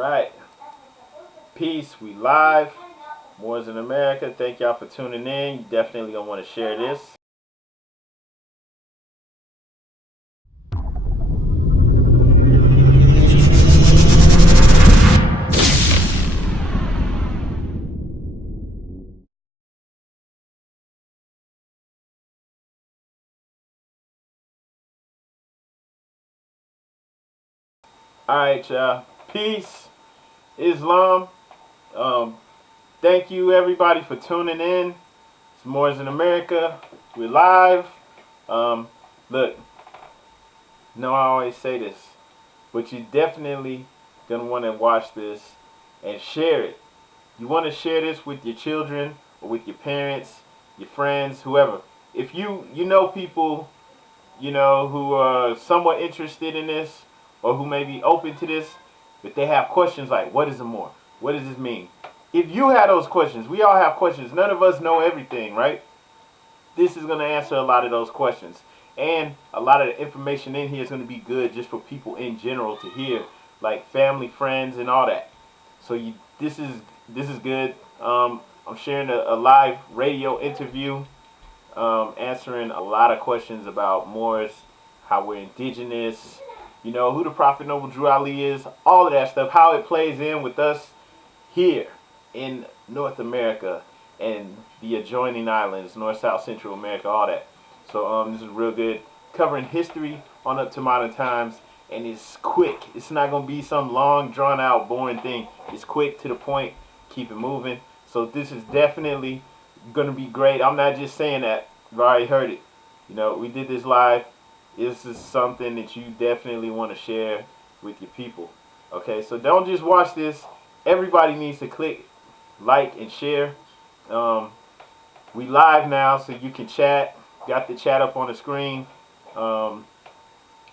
Right. Peace. We live. Moorish America. Thank y'all for tuning in. You definitely gonna want to share this. Alright, y'all. Peace. Islam. Thank you everybody for tuning in. It's Moorish America. We're live. Look, I always say this, but you definitely gonna want to watch this and share it. You want to share this with your children or with your parents, your friends, whoever. If you know people, who are somewhat interested in this or who may be open to this, but they have questions like, what is a Moor? What does this mean? If you have those questions, we all have questions. None of us know everything, right? This is going to answer a lot of those questions. And a lot of the information in here is going to be good just for people in general to hear, like family, friends, and all that. So this is good. I'm sharing a live radio interview, answering a lot of questions about Moors, how we're indigenous, who the Prophet Noble Drew Ali is, all of that stuff, how it plays in with us here in North America and the adjoining islands, North, South, Central America, all that. So this is real good, covering history on up to modern times, and it's quick. It's not going to be some long, drawn-out, boring thing. It's quick, to the point, keep it moving. So this is definitely going to be great. I'm not just saying that. You've already heard it. We did this live. This is something that you definitely want to share with your people. Okay, so don't just watch this. Everybody needs to click like and share. We live now, so you can chat. Got the chat up on the screen. But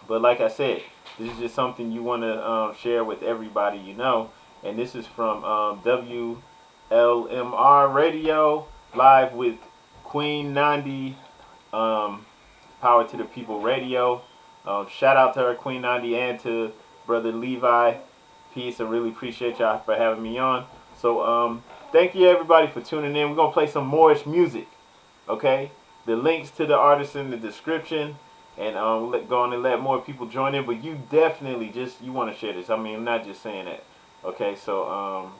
like I said, this is just something you want to share with everybody you know. And this is from WLMR Radio, live with Queen Nandi, Power to the People Radio. Shout out to her, Queen Nandi, and to Brother Levi. Peace. I really appreciate y'all for having me on. So thank you everybody for tuning in. We're going to play some Moorish music. Okay? The links to the artists in the description. And we'll go on and let more people join in. But you definitely you want to share this. I mean, I'm not just saying that. Okay? So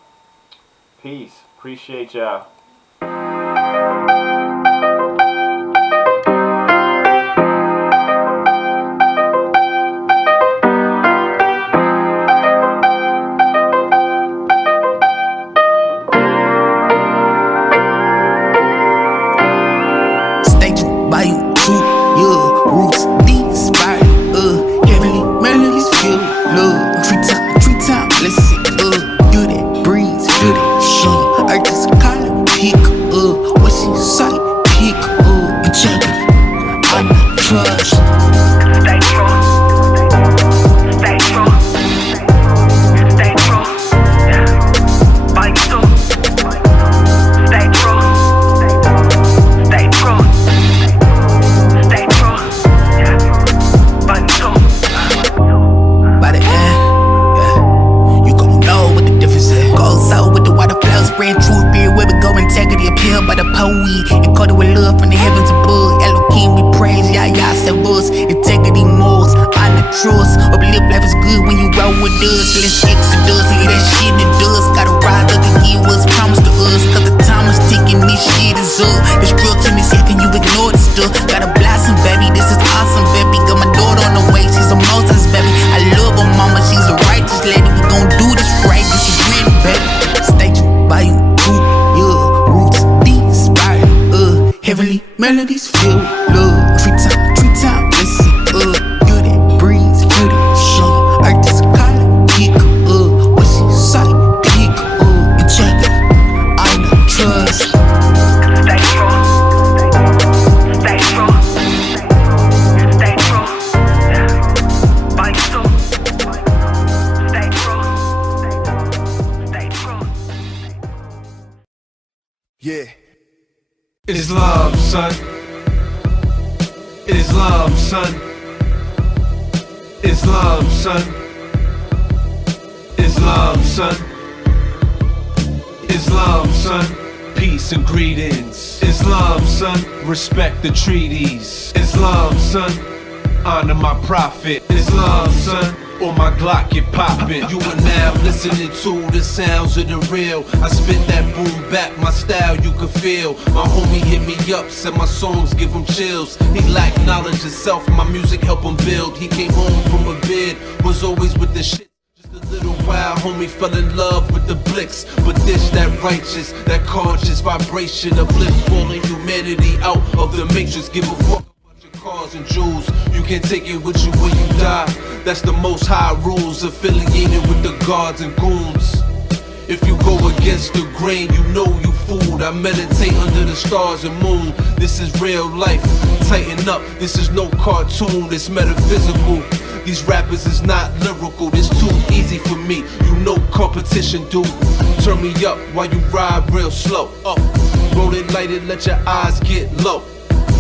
peace. Appreciate y'all. Melodies feel love. Tree top, listen, you that breeze, you that sun. Earth is calling, pick what's inside, pick and check it. I know trust. Stay true, stay true, stay true. Yeah, by you, stay true, stay true. Yeah. Islam, son. Islam, son. Islam, son. Islam. Islam, son. Islam, son. Peace and greetings. Islam, son. Respect the treaties. Islam, son. Honor my prophet. Islam, son. Or my Glock get poppin'. You are now listening to the sounds of the real. I spit that boom bap, my style you can feel. My homie hit me up, said my songs give him chills. He lacked knowledge of self, my music help him build. He came home from a bid, was always with the shit. Just a little while, homie fell in love with the blicks. But this, that righteous, that conscious vibration, uplift falling humanity out of the matrix. Give a fuck about your cars and jewels. You can't take it with you when you die. That's the most high rules, affiliated with the guards and goons. If you go against the grain, you know you fooled. I meditate under the stars and moon. This is real life, tighten up. This is no cartoon, it's metaphysical. These rappers is not lyrical, it's too easy for me. You know competition, dude. Turn me up while you ride real slow. Roll it, light it, let your eyes get low.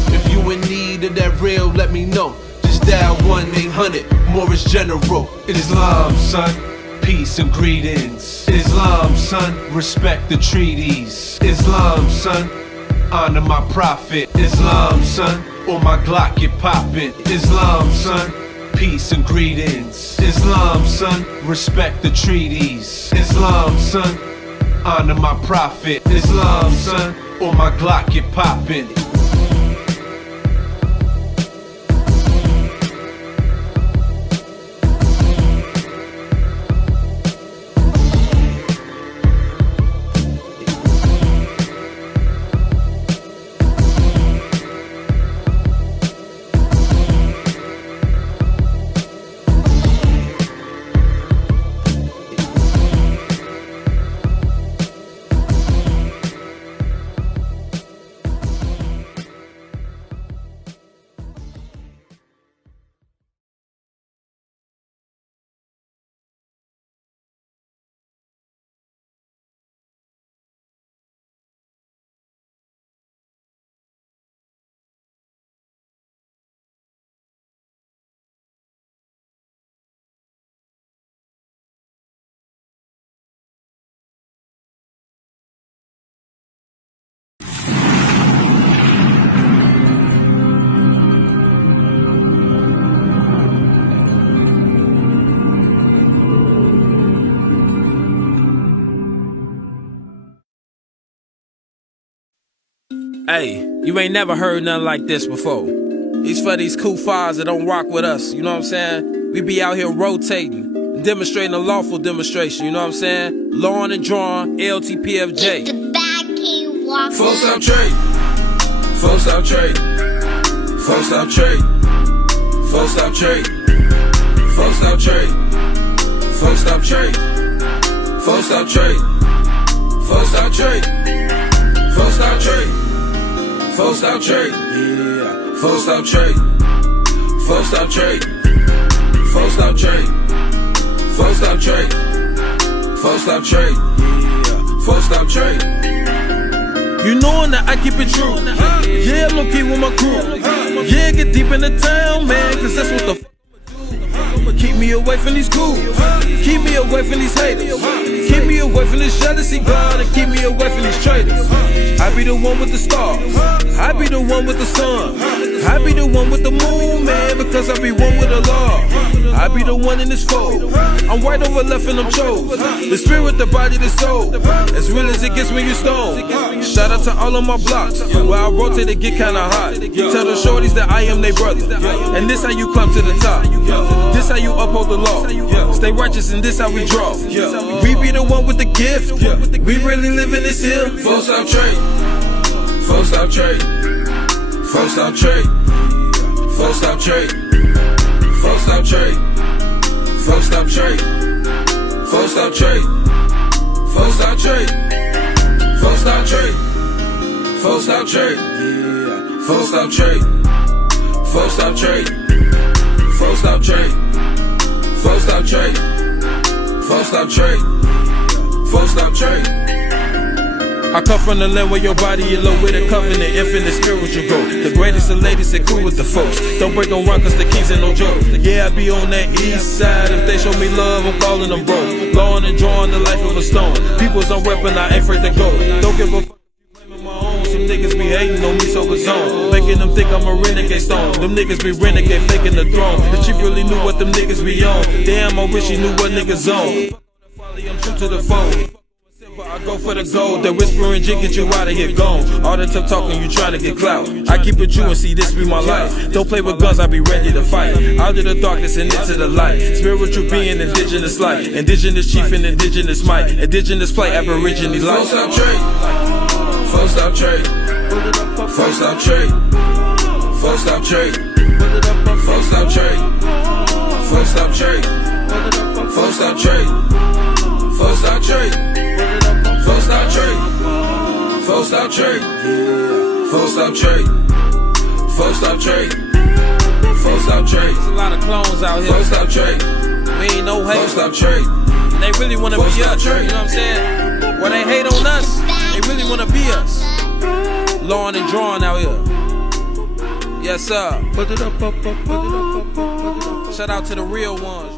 If you in need of that real, let me know. Just dial 1-800 Moorish General. Islam, son. Peace and greetings. Islam, son. Respect the treaties. Islam, son. Honor my prophet. Islam, son. Or my Glock get poppin'. Islam, son. Peace and greetings. Islam, son. Respect the treaties. Islam, son. Honor my prophet. Islam, son. Or my Glock get poppin'. Hey, you ain't never heard nothing like this before. These for these cool fives that don't rock with us, you know what I'm saying? We be out here rotating, demonstrating a lawful demonstration, you know what I'm saying? Lawn and drawn, LTPFJ. Full stop trade. Full stop trade. Full stop trade. Full stop trade. Full stop trade. Full stop trade. Full stop trade. Full stop trade. Full stop trade. Full stop trade. Full stop trade. Full stop trade. Full stop trade. Full stop trade. Full stop trade. Yeah. Full stop trade. You knowin' that I keep it true. Yeah, low key with my crew. Yeah, get deep in the town, man, cause that's what the f do. Keep me away from these cool. Keep me away from these haters. Keep me away from this jealousy, God, and keep me away from these traitors. I be the one with the stars. I be the one with the sun. I be the one with the moon, man, because I be one with the law. I be the one in this fold. I'm right over left and I'm chose. The spirit, the body, the soul. As real as it gets when you stone. Shout out to all of my blocks. Where I rotate, it get kinda hot. Tell the shorties that I am they brother. And this how you climb to the top. This how you uphold the law. Stay righteous and this how we draw. We be the one with the gift. We really live in this here. Full stop trade. Full stop trade. Full stop trade. Full stop trade. Full stop trade. Full stop trade. Full stop trade. Full stop trade. Full stop trade. Full stop trade. Full stop trade. Full stop trade. Full stop trade. Full stop trade. Full stop trade. Full stop trade. I come from the land where your body is low with a covenant, infinite spiritual growth. The greatest of ladies that cool with the folks. Don't break no run cause the kings ain't no joke. Yeah, I be on that east side. If they show me love, I'm calling them bro. Law and enjoying the life of a stone. People's on weapon, I ain't afraid to go. Don't give a fuck. Some niggas be hating on me so it's on. Making them think I'm a renegade stone. Them niggas be renegade faking the throne. The chief really knew what them niggas be on. Damn, I wish he knew what niggas on. I'm true to the fold. I go for the gold. That whispering jig get you out of here gone. All that tough talking, you trying to get clout. I keep it true and see this be my life. Don't play with guns, I be ready to fight. Out of the darkness and into the light. Spiritual being, indigenous light. Indigenous chief and indigenous might. Indigenous play, aborigines life. Folks stop trade. Folks stop trade. Folks stop trade. Folks stop trade. Folks stop trade. Folks stop trade. Folks stop trade. Folks stop trade. Folks stop trade. Folks stop trade. Folks stop trade. Folks stop trade. Folks stop trade. There's a lot of clones out here. Folks stop trade. We ain't no hate. Folks stop trade. They really wanna be us. You know what I'm saying? When they hate on us, they really wanna be us. Lawn and drawing out here. Yes, sir. Shout out to the real ones.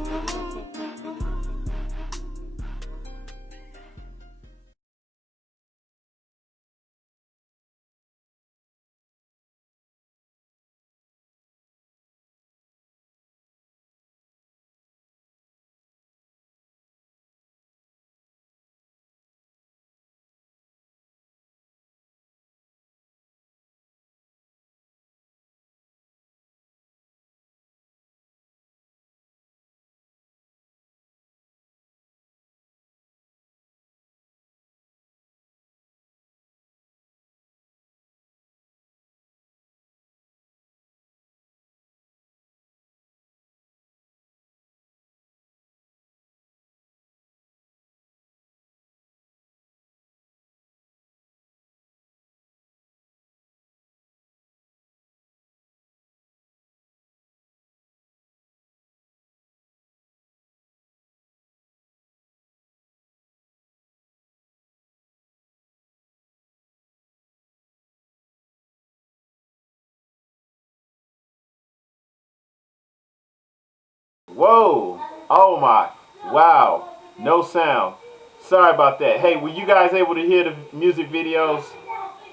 Whoa. Oh my. Wow. No sound. Sorry about that. Hey, were you guys able to hear the music videos?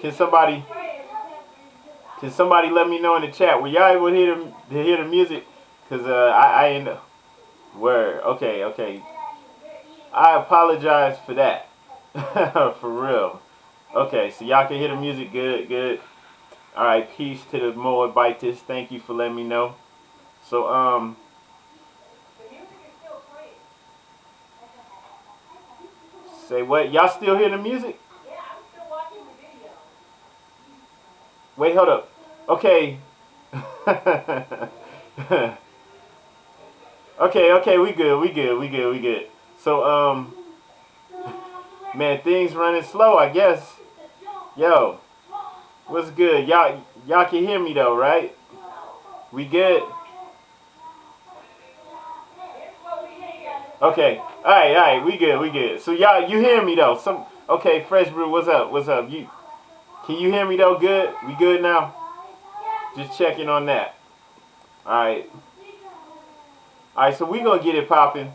Can somebody let me know in the chat? Were y'all able to hear the music? Cause I ain't. Word. Okay. I apologize for that. For real. Okay, so y'all can hear the music. Good. All right. Peace to the Moabites. Thank you for letting me know. So say what? Y'all still hear the music? Yeah, I'm still watching the video. Wait, hold up. Okay. Okay, we good. So, man, things running slow, I guess. Yo, what's good? Y'all can hear me though, right? We good? Okay. All right. We good. So y'all, you hear me though? Okay, Fresh Brew, what's up? Can you hear me though? Good. We good now? Just checking on that. All right. So we gonna get it popping.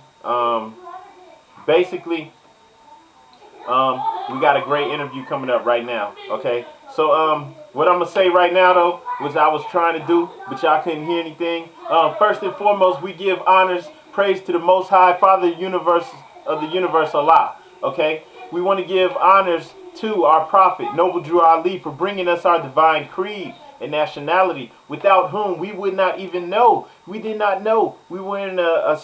Basically, we got a great interview coming up right now. Okay. So what I'm gonna say right now though, which I was trying to do, but y'all couldn't hear anything. First and foremost, we give honors. Praise to the Most High Father of the universe, Allah. Okay? We want to give honors to our prophet, Noble Drew Ali, for bringing us our divine creed and nationality, without whom we would not even know. We did not know. We were in a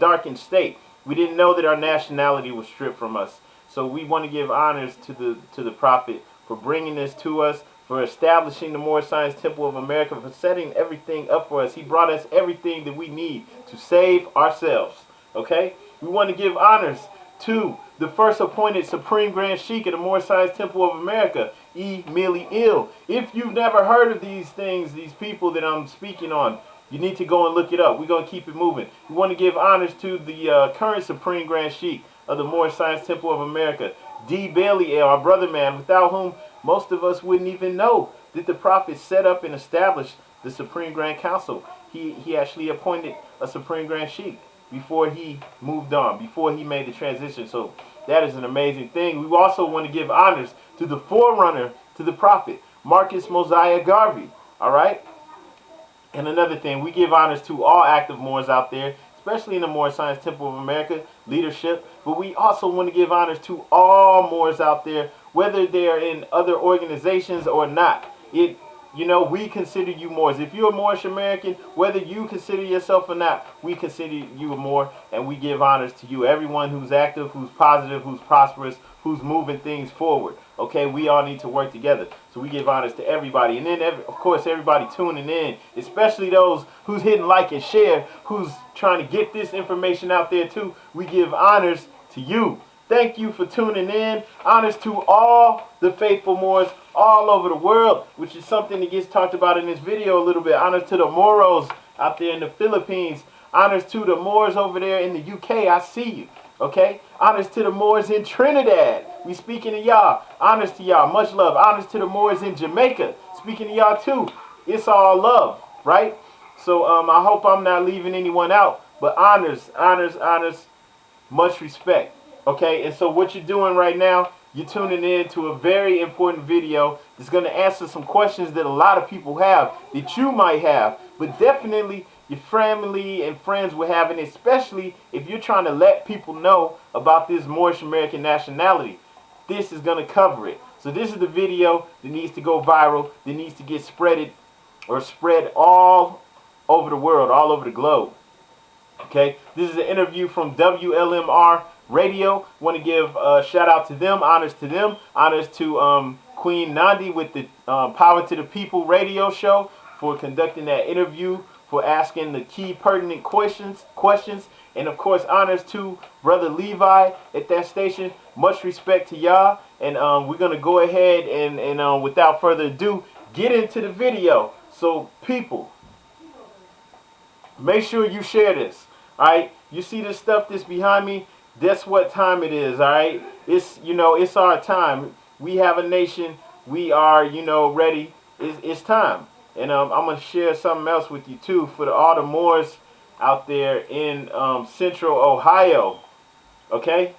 darkened state. We didn't know that our nationality was stripped from us. So we want to give honors to the prophet for bringing this to us, for establishing the Moorish Temple of America, for setting everything up for us. He brought us everything that we need to save ourselves. Okay? We want to give honors to the first appointed Supreme Grand Sheikh of the Moorish Temple of America, E. Millie Ill. If you've never heard of these things, these people that I'm speaking on, you need to go and look it up. We're going to keep it moving. We want to give honors to the current Supreme Grand Sheikh of the Moorish Temple of America, D. Bailey, our brother man, without whom most of us wouldn't even know that the Prophet set up and established the Supreme Grand Council. He actually appointed a Supreme Grand Sheikh before he moved on, before he made the transition. So that is an amazing thing. We also want to give honors to the forerunner to the Prophet, Marcus Mosiah Garvey. All right? And another thing, we give honors to all active Moors out there, especially in the Moorish Science Temple of America leadership. But we also want to give honors to all Moors out there, whether they're in other organizations or not. We consider you Moors. If you're a Moorish American, whether you consider yourself or not, we consider you a Moor, and we give honors to you. Everyone who's active, who's positive, who's prosperous, who's moving things forward. Okay, we all need to work together. So we give honors to everybody. And then, of course, everybody tuning in, especially those who's hitting like and share, who's trying to get this information out there too. We give honors to you. Thank you for tuning in. Honors to all the faithful Moors all over the world, which is something that gets talked about in this video a little bit. Honors to the Moros out there in the Philippines. Honors to the Moors over there in the UK. I see you. Okay? Honors to the Moors in Trinidad. We speaking to y'all. Honors to y'all. Much love. Honors to the Moors in Jamaica. Speaking to y'all too. It's all love, right? So I hope I'm not leaving anyone out. But honors. Much respect. Okay? And so what you're doing right now, you're tuning in to a very important video that's going to answer some questions that a lot of people have, that you might have, but definitely your family and friends will have, and especially if you're trying to let people know about this Moorish American nationality. This is going to cover it. So this is the video that needs to go viral, that needs to get spread all over the world, all over the globe. Okay, this is an interview from WLMR Radio. Want to give a shout out to them, honors to them, honors to Queen Nandi with the Power to the People radio show for conducting that interview, for asking the key pertinent questions, and of course honors to Brother Levi at that station. Much respect to y'all, and we're gonna go ahead and without further ado get into the video. So people, make sure you share this. All right, you see this stuff that's behind me? That's what time it is. All right, it's our time. We have a nation. We are ready. It's time. And I'm gonna share something else with you too for all the Moors out there in Central Ohio. Okay,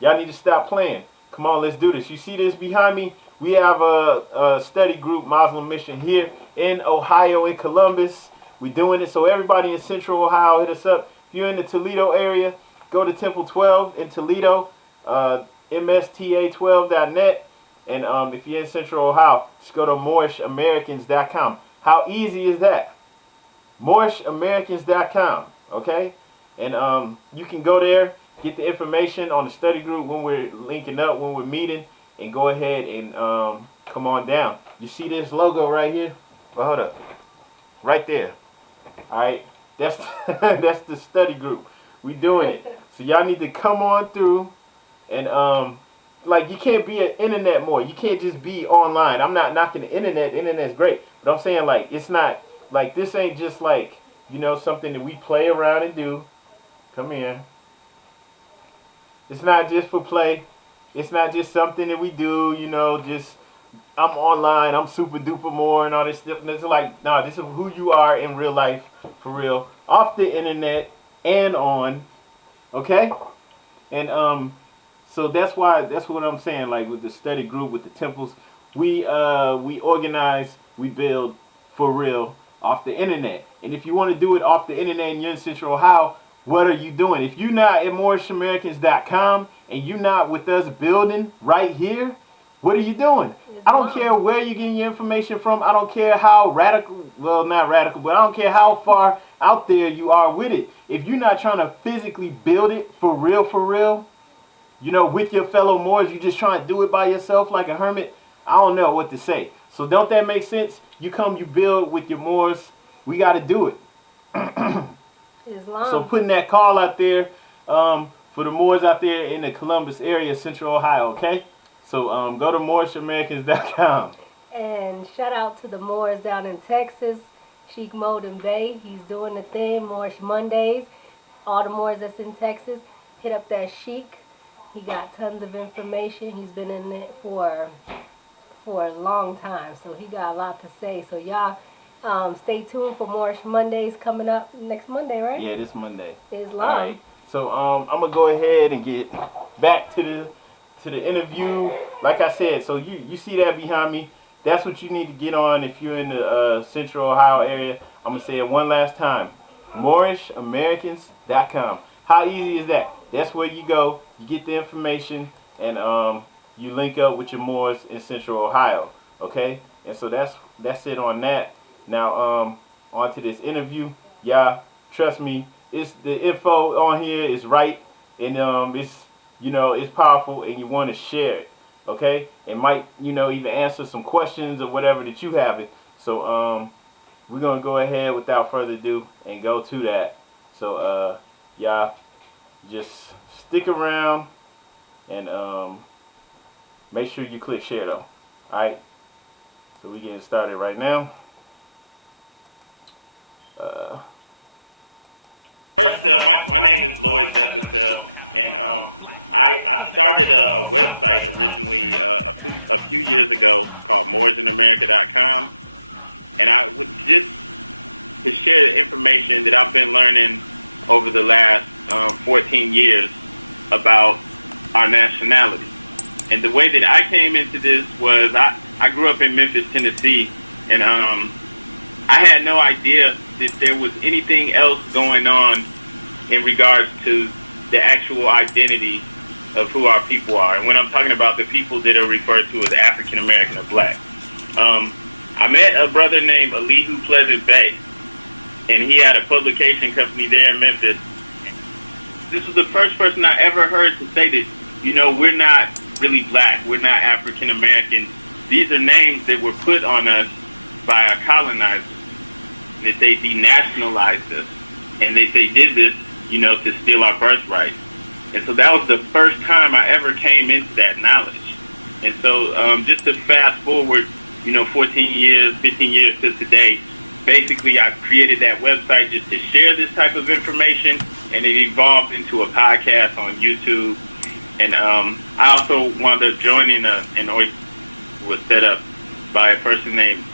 y'all need to stop playing. Come on, let's do this. You see this behind me? We have a study group, Muslim Mission, here in Ohio, in Columbus. We're doing it. So everybody in Central Ohio, hit us up. If you're in the Toledo area, go to Temple 12 in Toledo, msta12.net. And if you're in Central Ohio, just go to moorishamericans.com. How easy is that? moorishamericans.com. Okay? And you can go there, get the information on the study group when we're linking up, when we're meeting, and go ahead and come on down. You see this logo right here? Well, hold up. Right there. Alright? That's that's the study group. We doing it. So y'all need to come on through and like you can't be an internet more. You can't just be online. I'm not knocking the internet. The internet's great. But I'm saying like it's not like this ain't just like, something that we play around and do. Come in. It's not just for play. It's not just something that we do, just I'm online, I'm super duper more and all this stuff. And it's like, no, this is who you are in real life, for real. Off the internet and on. Okay? And so that's what I'm saying, like with the study group, with the temples, we organize, we build for real off the internet. And if you want to do it off the internet and you're in Central Ohio, what are you doing? If you're not at moorishamericans.com and you're not with us building right here, what are you doing? I don't care where you're getting your information from. I don't care how radical, well, not radical, but I don't care how far out there you are with it. If you're not trying to physically build it for real, with your fellow Moors, you're just trying to do it by yourself like a hermit, I don't know what to say. So don't that make sense? You come, you build with your Moors. We got to do it. Islam. So putting that call out there for the Moors out there in the Columbus area, Central Ohio, okay? So go to moorishamericans.com. And shout out to the Moors down in Texas, Sheikh Moden Bay. He's doing the thing, Moorish Mondays. All the Moors that's in Texas, hit up that Sheikh. He got tons of information. He's been in it for a long time, so he got a lot to say. So y'all stay tuned for Moorish Mondays coming up next Monday, right? Yeah, this Monday. Islam. All right. So I'm gonna go ahead and get back to the interview. Like I said, so you see that behind me? That's what you need to get on if you're in the Central Ohio area. I'm gonna say it one last time: MoorishAmericans.com. How easy is that? That's where you go. You get the information, and you link up with your Moors in Central Ohio. Okay? And so that's it on that. Now on to this interview. Y'all, trust me, it's the info on here is right, and it's it's powerful, and you want to share it. Okay? It might even answer some questions or whatever that you have it. So we're gonna go ahead without further ado and go to that. So y'all just stick around and make sure you click share though. Alright? So we're getting started right now. First, my name is Lloyd Douglas L, and I started a website originally a few years ago called MoorishamAmerican.com, and I would just to share the information that I've been learning over the last 14 years about our nationality. And the way that I came into this was I grew up in Memphis, Tennessee, and I had no idea that there was anything else going on in regards to the actual identity of who our people are. And when I'm talking about the people that are referred to as African American or Black, I met a brother named Elihu Pleasant Bay, and he had a publication company there in Memphis. This was the first person I ever heard to say that, we're not really Black, we're not African American. These are names that were put on us by our colonizers, that they denationalized us, and they did this, to steal our birthright. And so that was the first time I ever came into that knowledge. And so just to fast forward, 14 years, 15 years to today, basically I created that website just to share this type of information, and it evolved into a podcast on YouTube. And I also wound up joining an organization was set up by a person named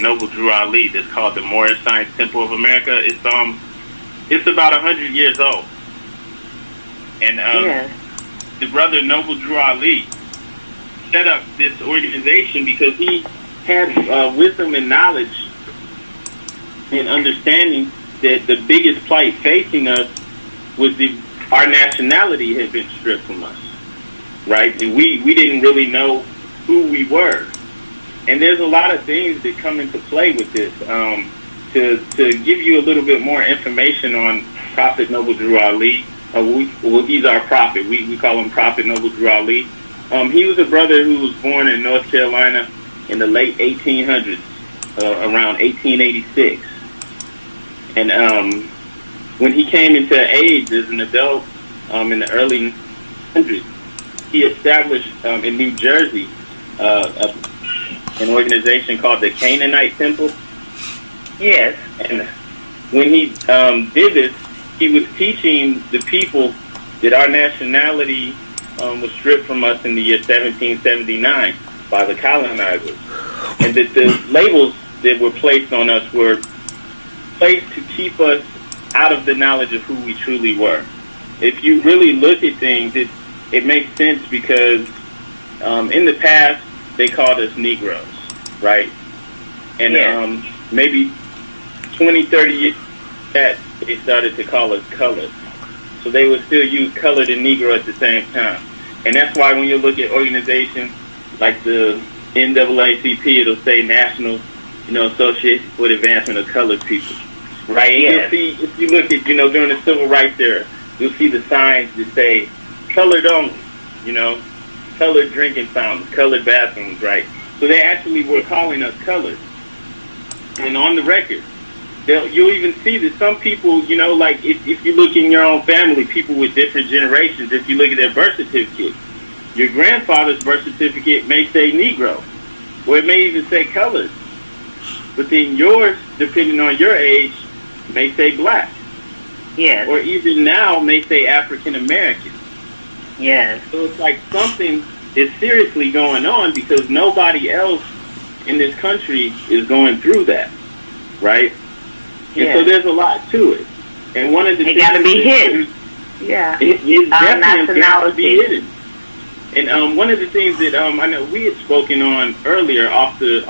Noble Drew Ali that's called the Moorish Science Temple of America. It's about 100 years old. And the brother Noble Drew Ali set up this organization because he had wisdom and knowledge and understanding that the biggest plight facing us was our nationality had been stripped from us, right? And we didn't really know who we were. And there's a lot of things that come into play with this. To give you a little bit more information on Prophet Noble Drew Ali, he's our prophet. We call him Prophet Noble Drew Ali. He was a brother who was born in North Carolina in the late 1800s, around 1886. And when he came into age as an adult in the early 100s, he established in New Jersey an organization called the Canaanite Temple. Yes. And when he did this, he was teaching the people that our nationality was stripped from us in the year 1779 by the colonizers, and that the labels that were placed on us were placed to keep us out of the knowledge of who we truly were. If you really look at things, it makes sense because in the past they called us Negroes, right? And maybe 20, 30 years that they started to call us colored. So they would still use colored and Negro at the same time. And that's why when you look at organizations like the NAACP, it'll say National, Association for the Advancement of Colored People, right? And you'll see, if you look at, during the Civil Rights era, you'll see the signs that say colored only, colored drinking fountains, colored bathrooms, right? So they actually were calling us colored. And on the record, you'll even see that some people, like if you look in your own family, people with different generations, if you look at their birth certificate, your grandfather's birth certificate may say Negro, or it may even say colored. But then yours, depending on your age, may say Black. Yes. Or even now may say African American. Yes. So it's like something is seriously going on because nobody else in this country is going through that, right? And so there's a lot to it. And one of the It things gotta be hidden. Yeah. It definitely got to be nationality. hidden. And one of the things that I know we had spoken on earlier off the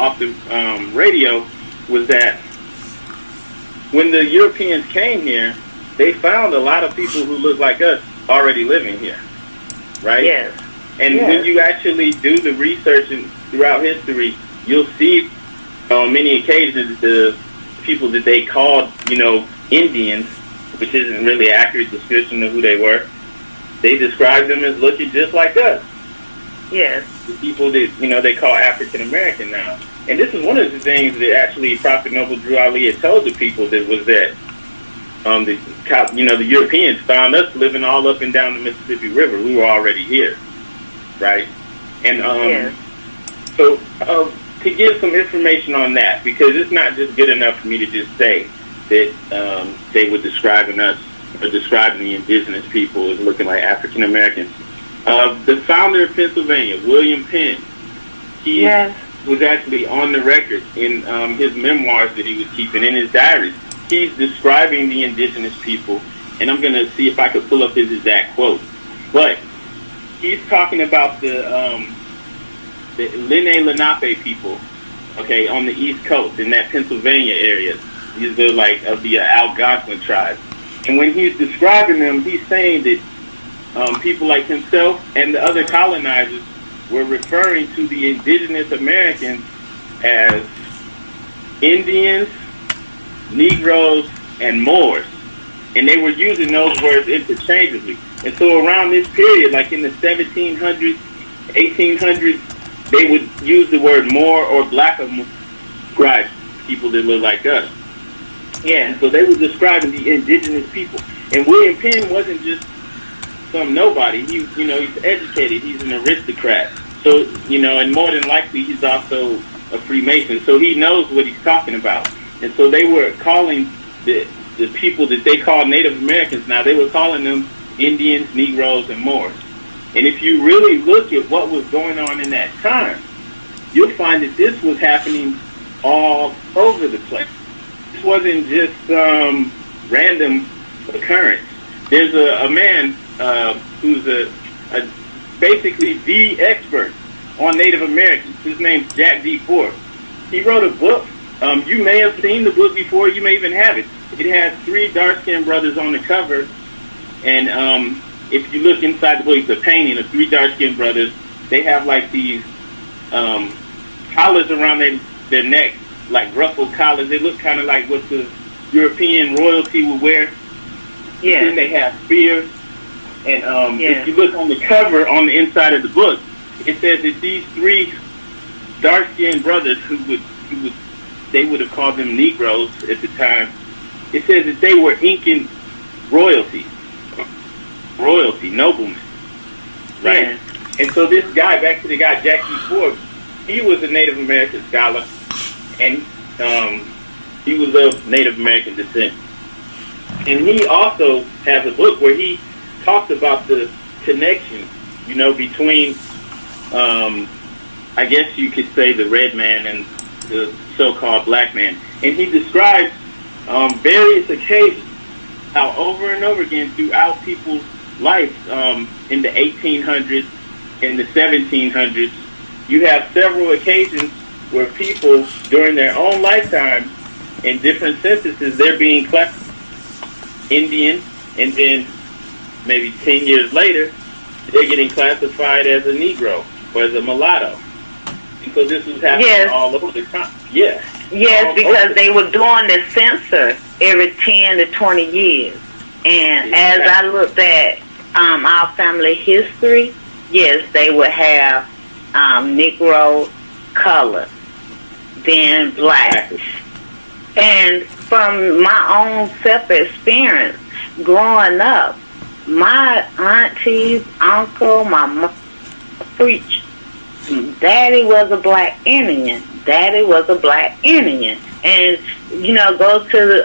radio was that when the Europeans came here, they found a lot of people who look like us already living here, right? Yes. And when you actually do the research and throughout history, you'll see on many occasions the people that they called, Indians, which isn't really an accurate description of who they were. They described them as looking just like us. Yes. The people that, they call African American now. And this is one of the things that actually Prophet Noble Drew Ali had told the people that was that the Europeans found us living all up and down the Mississippi River. We were already here, right? And so to give some information on that, because it's not just good enough for me to just say that they were describing us or describing the indigenous people as looking like African Americans. The founder of Pennsylvania, William Penn, he was actually on the record in his memoirs that he was keeping in his diaries. He's describing the indigenous people, and I'm going to see if I could pull up his exact quote. But he's talking about the Lenape people, okay, on the East Coast in that Pennsylvania area. These are like of the Algonquin tribe. And when he's describing them, he's saying that people like himself and the other colonizers were referring to the indigenous Americans as Indians, Negroes, and Moors. And they were using those words interchangeably. And so around this period, like in the 1700s, 1800s, they would use the word Moor or black of describe people that look like us. Yeah, so they were describing the indigenous people. And William Penn wasn't just some nobody. He's educated. He's an aristocrat. So, and more than likely, he's also a Freemason. So he knows what he's talking about. And so they were calling the people that they call Native Americans now, they were calling them Indians, Negroes, and Moors. And if you really look at what was going on in that time, you'll find that this was happening all over the place. This wasn't just some random occurrence. There's a man who's basically the expert on Native Americans. His name's Jack D. Ford. He wrote a book. You may have seen the book before. You may even have it. It has 3 dark-skinned brothers on the cover. And if you look inside the book, it's a painting of 3 dark-skinned brothers. They have like these collars around their neck, like ruffled collars. They look kind of like what the European royalty would wear. Yeah. And then they have spears. And if you look on the cover on the inside of the book, it says that these 3 dark-skinned brothers they would have called them Negroes at the time. It says that they were Incan royalty, noblemen, right? Yeah. And so this guy, back to the guy, Jack D. Ford, he was a Native American scholar, and he was of Native American descent. And he also has a book where he talks about the connection, between, I guess you could say, the red man and the so-called black man. And he describes various occasions how over and over again throughout people's life in the 1800s, in the 1700s, you have several occasions where people, during their own lifetime, in different censuses, they're being classified Indian, and then maybe 10 years later, they're getting classified as a Negro or as a mulatto. Because this was happening all over the time. Yeah. Yes, because they were doing the census every 10 to 20 years. And as I looked at our family history, yes, they would have Negro color, then black. And from my own self-experience, growing up, my aunties, uncle, my mom preached. Daddy was a black Indian. Daddy was a black Indian. And, go to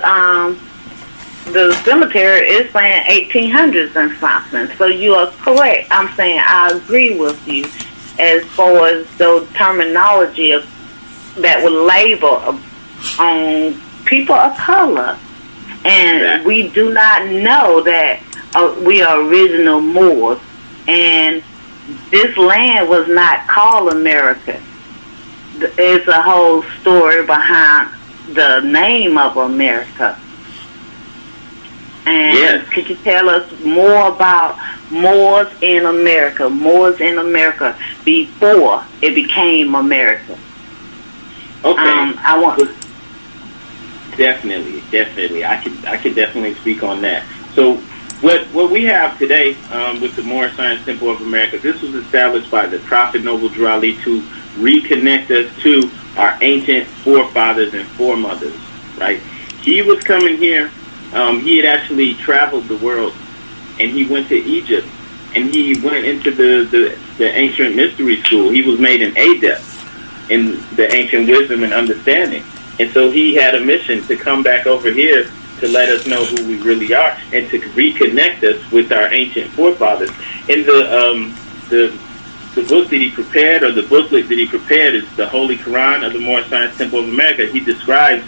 the cemetery is saying 1800s and something. So you are correct. I'm saying I agree with you as far as the terminology that would label on people of color. And we do not know that we are original Moors. And this land was not called America. It's a whole story behind the name of America. And could you tell us more about Moors in America? Moors in America before it became America. Okay. I want. Definitely. I could definitely speak on that. So what we have today with the Moorish Science Temple of America, this was established by the Prophet Noble Drew Ali to reconnect us to our ancient forefathers and foremothers, right? He was coming here. He had actually traveled the world, and he went to Egypt, and he went into the ancient mystery school. He was made an adept in the ancient wisdom and understanding. And so he had a mission to come back over here to let us know who we really are and to reconnect us with our ancient forefathers. In the book that he prepared, or the booklet that he prepared, is the Holy Quran of the Moorish Science Temple of America. He describes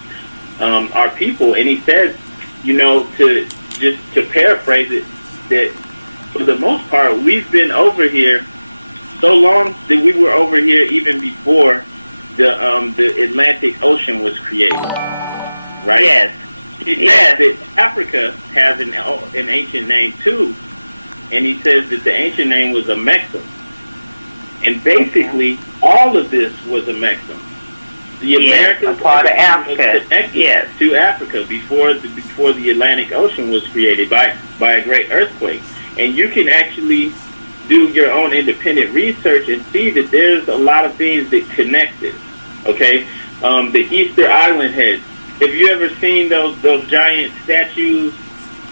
our people, and he says, to paraphrase it, that for the most part, we've been over here so long that we were over here even before the Atlantic Ocean was created, right? Yes. He says that Africa has an ancient name too, and he says that the ancient name was a Mexum. And basically, all of this was a Mexum. The Americas, a part of Africa, to Africa before the Atlantic Ocean was created by a great earthquake. And you can actually do your own independent research and see that there's a lot of things that connect it. Okay, the Easter Island heads. Have you ever seen those giant statues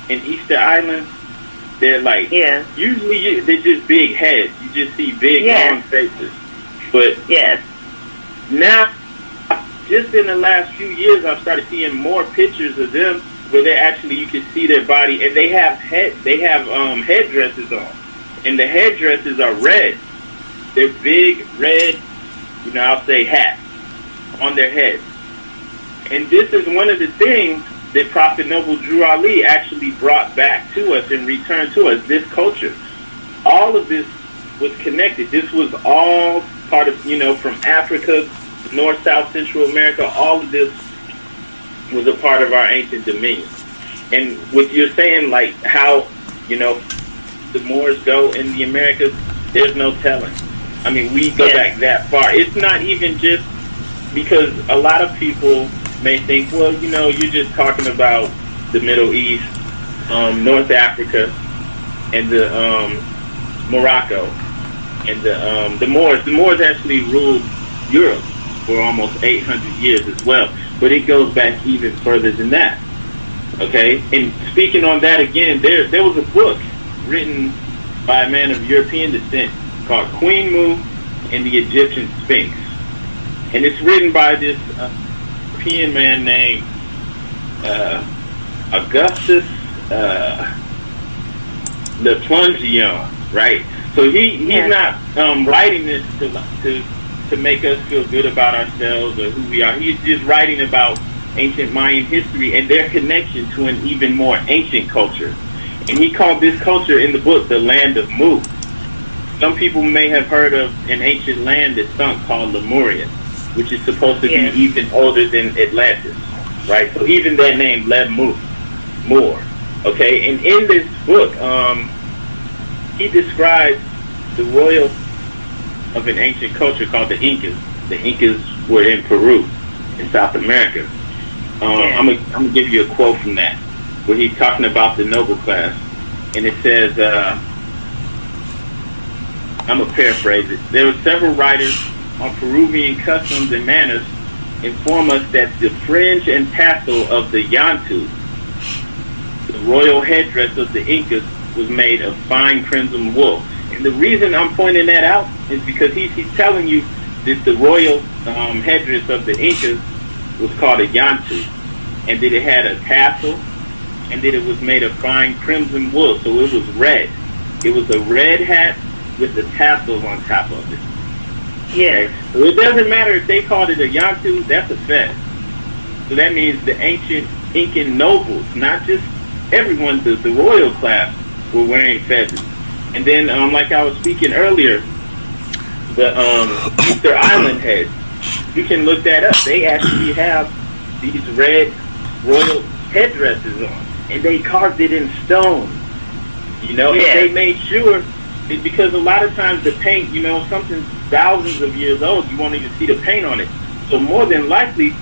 in Easter Island? They're like, usually they're just big heads. You just see big long faces. But now, just in the last few years, I've started seeing more pictures of them where they actually, you can see their body, and they have headdresses on, and the headdresses are red. They're big red, I'll say hats on their heads. And this is one of the things that Prophet Noble Drew Ali actually brought back to us and returned to us, this culture. All of this was connected. This was all part of, from Africa, North, South, Central America, all of this was a part of our ancient dominion. And what you're saying, like how, the Moors go in the Americas, there's no telling. I mean, we go back that far. It's not even just because a lot of people may think, well, you're just talking about the Middle East, North Africa, and the Morocco, and the Moors. The Moors actually ruled Europe for almost 800 years as well, but it goes back even further than that. Okay, and speaking on that again, there was a book written by a man of European descent called Queen Mu and the Egyptian Sphinx, and it's written by this European man named Augustus Le Plongeon, right? So he's not writing this to make us feel good about ourselves or who we are. He's just writing about ancient Mayan history and their connection to an even more ancient culture. And he called this culture in the book the land of Mu. Some people may have heard of an ancient land that sunk called Lemuria, which is supposed to be even older than Atlantis, right? So even that name, Lemu, Moor, okay? And in this book, he describes the royal of an ancient culture called the Incas. The Incas were in Peru, in South America. I'm gonna give you a quote from that, where he's talking about the noble class, and it says, I'm gonna paraphrase it. There were several writers on Peruvian customs and manners inform us that the fringe and tassel of the Yantu, the royal headdress of the Incas, was made of fine crimson wool. And the reason I'm pointing that out is because he's telling you that the royal headdress of the Incas was called a Yantu, and that it had a tassel and then it was made of fine crimson wool, so it was red. It was a red hat with the tassels on top of it. Yes. Okay? So it doesn't matter if they called it a yantu, that's a fez. So that means the ancient Incan nobles, not just everyone, the royal class, were wearing fezzes. And then, like I was speaking earlier, the Easter Island heads, you can look that up. They actually have these red royal headdresses on, and they carved it in stone. You know, and they made sure, because a lot of times the paint, you know, something's thousands of years old, you won't even see the paint on it. So more than likely,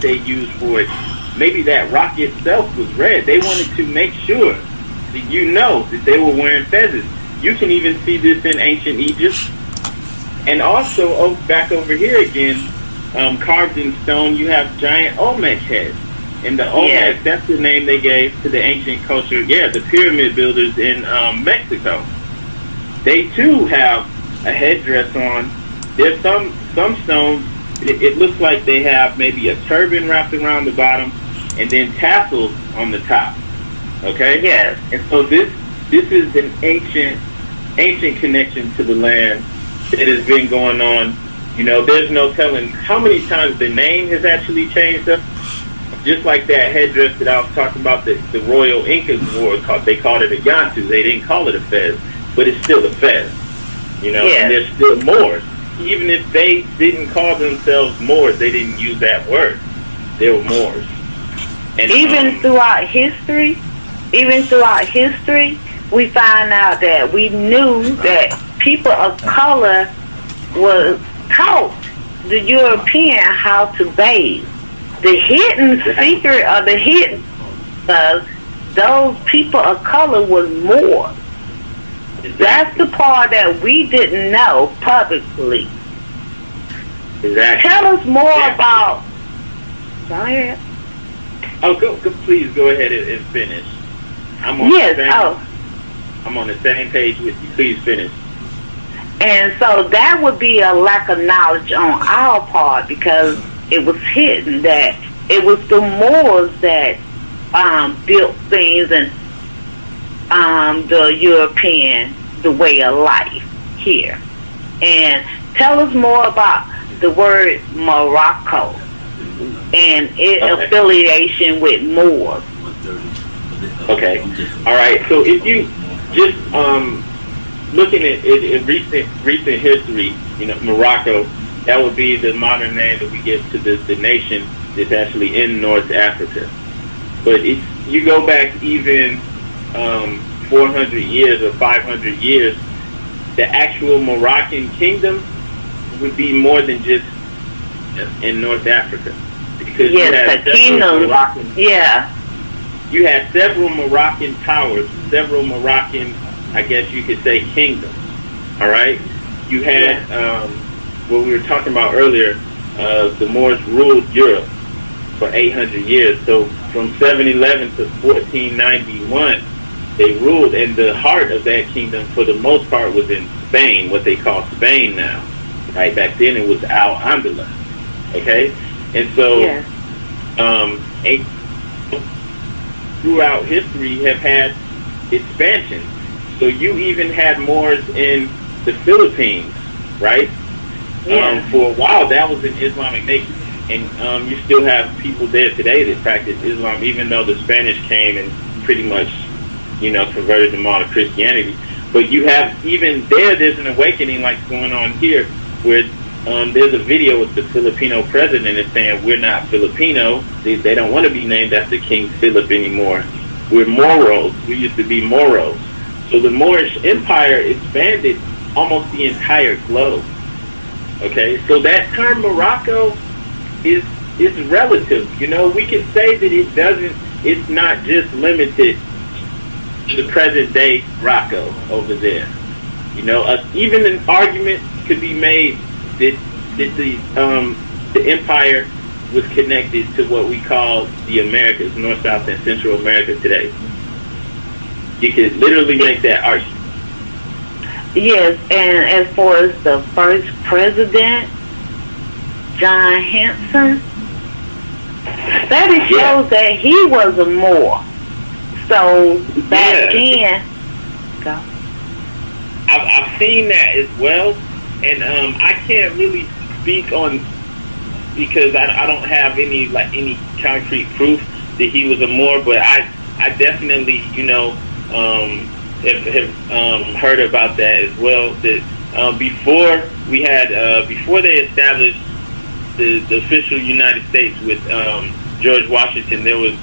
they used for it, maybe that rock itself was red. They wanted to make sure that you know that they were wearing fezzes. You can even see this in ancient Egypt. And also, back over here again, carved in stone, you have giant Olmec heads. And the Olmec, that's the name they gave to the ancient culture. Yeah, the pyramid builders in Mexico. They too have a headdress on. There's some stones, it looks like they have maybe a turban wrapped around the bottom and then tassels on the top. Okay? Yes. And so this is an ancient connection to the land that has been going on. You know, there's no telling how many times the name has actually changed up. Just like that headdress that I was talking about, the Royal Incas wore, they called it a yantu. They didn't call it a fez, but it's still a fez. You know, and they're still Moors. Even if they didn't call themselves Moors, they didn't use that word. They were Moors. And even throughout history, we find out that we knew that people of color was taught the European how to bathe. The hidden secret of the hidden those people of color was Moors. That's the part that we didn't know publicly. Exactly. Tell us more about. Go ahead. Oh, please go ahead and finish. I'm on the same page with you. Please finish. And so that would be a lack of knowledge on our part, because it was hidden that it was the Moors that built things and the European, the way of life here. And tell us more about the word Morocco and its affiliation with Moors. Okay. All right. So if you just looking at recent history, you know, Morocco, that would be the modern name that we give to the nation that's actually in North Africa. But if you go back even 400 years or 500 years, the actual Moroccan kingdom would be more than just in North Africa. Because you had you had several Moroccan powers, several Moroccan, I guess you could say, kingdoms. All right? You had what we were talking about earlier, the Moors ruled Europe for 800 years. So from 711 to 1491, they ruled, and the heart of that kingdom, for the most part, was in Spain, what they call Spain now. Right? Back then, it was Al-Andalus. Okay? And so, throughout history, have had expansion. So you even had Moors in the Philippines, right? For a while, that was an Islamic nation. And you still have people there today that practice Islam, even though the Spanish came and pretty much, you know, converted them all to Christianity. But you have, even there's an awakening like going on here, where there's a video with the Filipino president is saying, we're not Filipino. They don't want to be named after King Philip anymore. We're Moros. We used to be Moros. So the Moorish Empire expanded almost the entire globe. Okay, so that term Morocco is relative. You know, we can say that it's not just limited to the present day Morocco over there. You know, even an argument could be made that the empire was connected to what we call the Americas, North, South, and Central America today. You could literally make that argument. Yes, and as far as the first president, John Hanson, study shows that he was a Moor. So back then, go. I've seen that as well, and I can't really speak on because I don't have any concrete proof that he was a Moor, but I definitely have heard about that as well. That before they established the official United States with George Washington, there was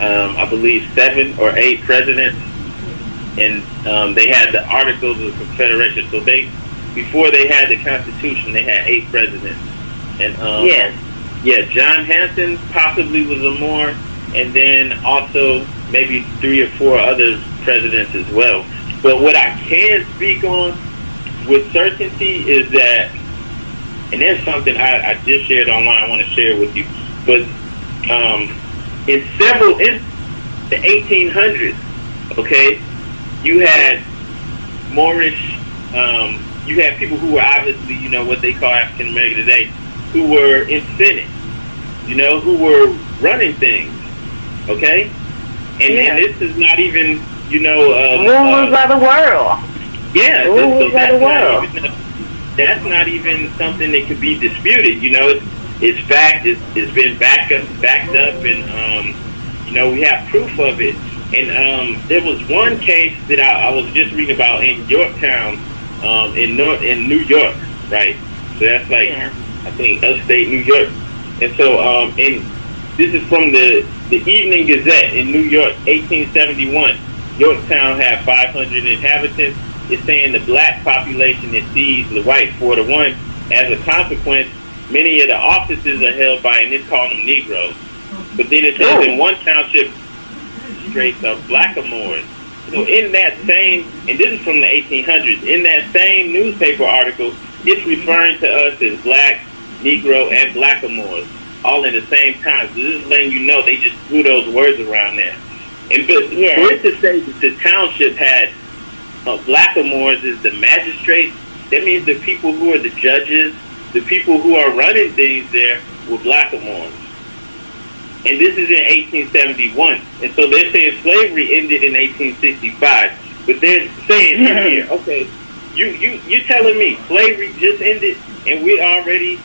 I believe 7 or 8 presidents, and they had the Articles of Confederation. So before they had the Constitution, they had 8 presidents. And John Hanson possibly was a Moor, and then also maybe 3 or 4 other presidents as well. But what I can speak on with certainty is that, and there's something I just shared online I want to share with you, but in the 1800s, okay, you had Moorish, you had people who were obviously, what they call African American today, who were in Senate, who were running things, okay? And this is not even, rulers of the world. Yeah, rulers of the world. That's not even something that could be disputed. It's fact. It's been backed up, and we have proof of it. And there was one case that I was just reading about in Yorktown, in New York, right? So that's like I think upstate New York. And so and this is from the Evening Gazette in New York, 1871. Yorktown had 500 inhabitants. It's saying the black population exceeds the white 4-to-1. As a consequence, many of the offices are held by, and it's called them Negroes. But then it says in one township, magistrates are blackamoors. So in that same, and this is from the 1800s, in that same newspaper article, it's referring to us as black, Negro, and blackamoors, all in the same time. So this is letting you know they just threw those words around there. And but for it to say that the township had blackamoors as the magistrates, that means the people who are the judges, the people who are running things there were blackamoors. And this is in 1871. And so they're saying slavery ended in 1865. But they're saying here, okay, you're telling me slavery just ended and we already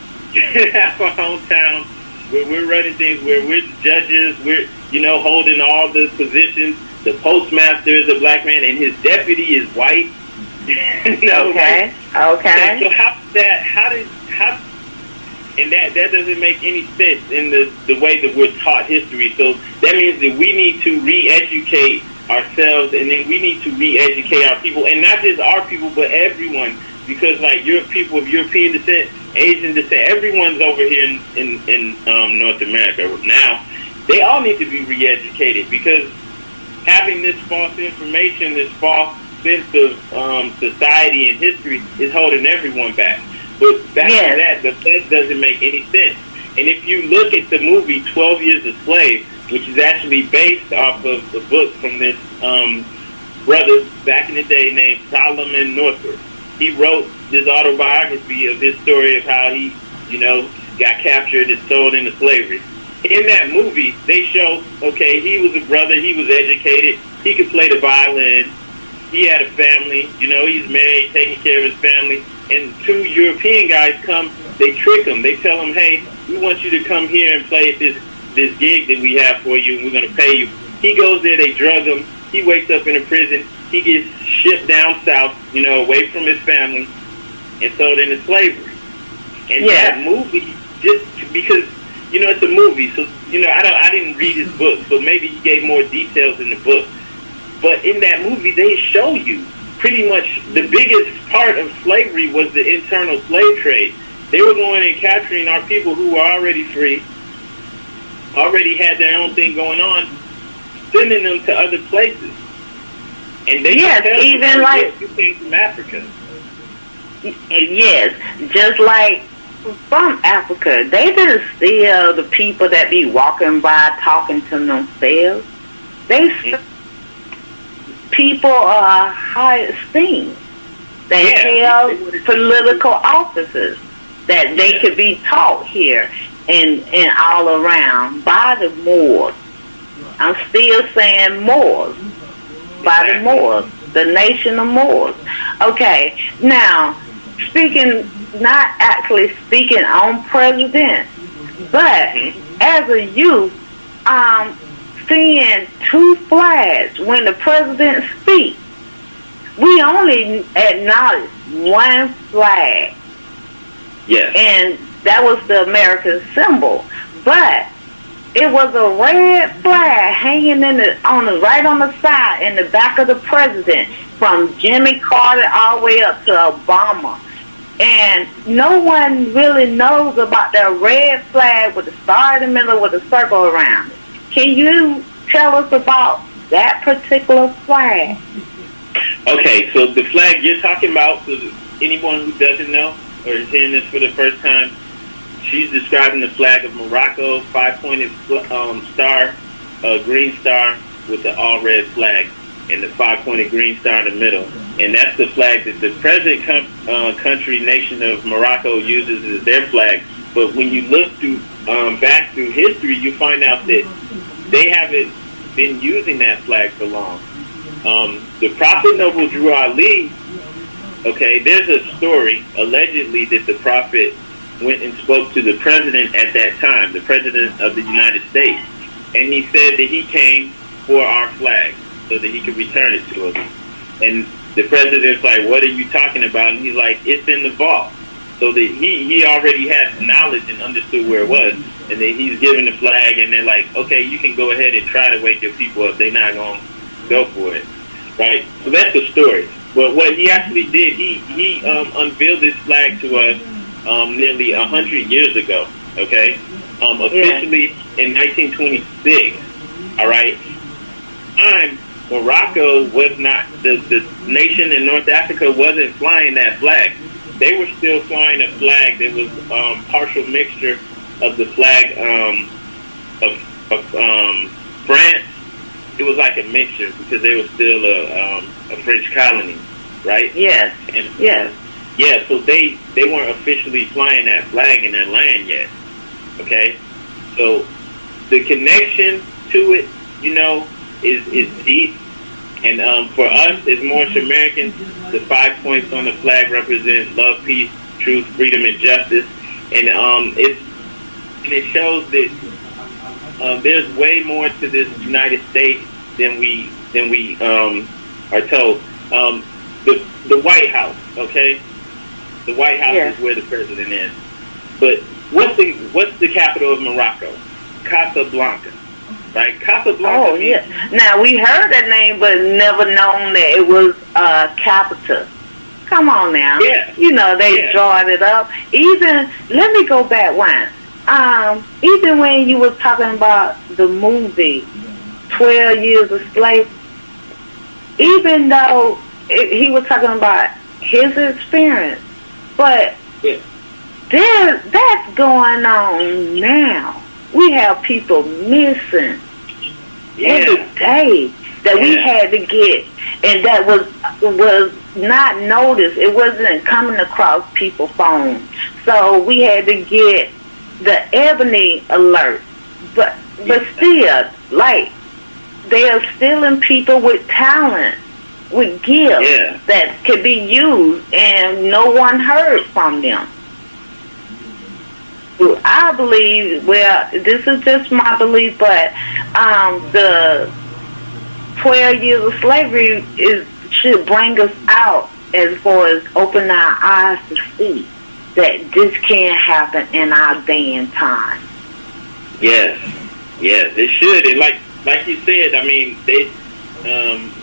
have our own town where we're running things, where we're the judges, we're, holding all the positions. The postmaster is a black man and his deputy is white. Okay. So and that doesn't make any sense in the way that we're taught history. So that means that we need to re-educate ourselves, and then we need to re-educate our people, and not just our people, but everyone. Because you're people of European descent, Asian descent, everyone's over here in North America now. They all need to be re-educated, because having this false information, this false sense of society and history is holding everyone back. But back to that, that doesn't make any sense. And if you look at the movie 12 Years a Slave, which is actually based off of the book from this brother back in the day named Solomon Northup. He wrote this autobiography of his story of how he, got captured and sold into slavery. In that movie, they show, okay, he was a brother, he was educated, he could play the violin, he had a family, he's married, taking care of his family, and 2 European guys come, they trick him, they tell him, hey, we want you to come here and play at this gig that we have for you, and we're going to pay you. He goes there, they drug him, he wakes up in a prison, he gets shipped down south, away from his family, and sold into slavery. And that movie, just because, it's a movie, so, I didn't read his book, so maybe he gave more details in the book. But in that movie, they show you pretty much the biggest part of slavery was the internal slave trade. They were going and capturing our people who were already free, already had their own thing going on, sending them to other places. And they even like you came from Africa. Yes, just like from Africa, they didn't steal the people that be walking by talking to themselves. They people are high esteem. They held political offices that they could be taught here and all around by the Moors. I'm still saying Moors, by the Moors, the nation of Moors. Okay, now, not actually speaking on president, but as a youth, seeing two flags when the president speaks. We only acknowledge one flag. Yes. And that was the American symbol. But it was a red flag hanging right on the side in the back of the president, from Jimmy Carter all the way up to Obama. And no one really knows about that red flag with the star in the middle with a circle around it. Can you tell us about that particular flag? Okay, so the flag you're talking about, for anyone who doesn't know or is hearing this for the first time, she's describing the flag of Morocco, 5-pointed star, green star with the all-red flag, and the 5-pointed green star in the middle. And that's the flag that the present country, nation of Morocco, uses as their flag. But when you look through back through history, you find out that they haven't been using that flag for long. The Prophet Noble Drew Ali, okay, there's a story, allegedly, that the Prophet went and spoke to the president at that time, the president of the United States, and he said that he came for our flag so that he could return it to us. And the president's like, what are you talking about? And he's like, it's in the vault. So that he already had knowledge and understood where it was. And then he's giving the flag, and they're like, okay, you can go ahead and try to wake your people up. They're not going to go for it. Right? So that's the story. But what he actually did, he unveiled this flag to us nearly 100 years ago. Okay? Officially in 1926. All right? Morocco was not, the nation in North Africa wasn't flying that flag. They were still flying a flag that was partial mixture of the flag of France. It was like a mixture because they were still a French colony, right? Yes. And, yeah, so they weren't officially flying that flag in their land yet. Okay? So the connection to it, you know, is deep. And for us as Moorish Americans, the 5 points on the flag represent love, peace, truth, freedom, and justice. And it shows that there's way more to this United States than we are told. The White House, okay? The White House is where the president is. But what's the capital of Morocco? Casablanca. Right, Casablanca. Oh, yeah. Now, we heard that name, but never known that it was capital. Come on now. Yeah. You know, they drawing it up. Even, let me go back one. Even when you were talking about the movie, 12 Years a Slave, even though he was talking about his experience, but that's going on now. We have people missing every day that we had to get, and that was not noticed. It wasn't coming across people's phones. So we had to get the Ebony alert. But still, like, they are stealing people with talent, with gifts that could be used, and no one heard from them. I believe, well, this is just my belief, but the 12 years of slavery should bring us out as far as open our eyes to see that this can't happen in our day and time. Yes, it should. And like you said, I mean, they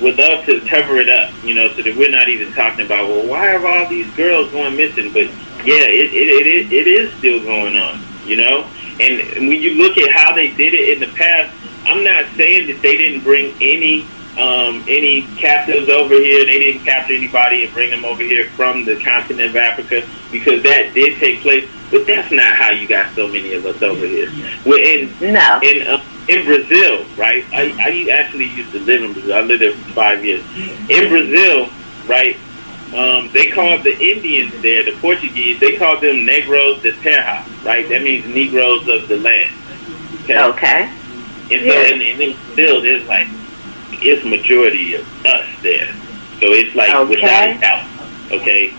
would love to cover it up, you know, so that we're not even talking about, well, why are all these girls going missing? But yeah, it is still going on, you know? And when you look at how they did it in the past, I'm not saying that they didn't bring any captives over here. They didn't capture anybody and bring them over here from the continent of Africa, because that did take place. But that's not how you got so many of us over here. In Brazil, right? I actually used to live in Brazil. I lived there for 5 years. In Brazil, right? They called the Indians there, the Portuguese, they called them Negros de Terra, right? That means Negroes of the land. Okay. And so, and then still, there's like, it's majority of us there. So it's like, without a doubt, okay?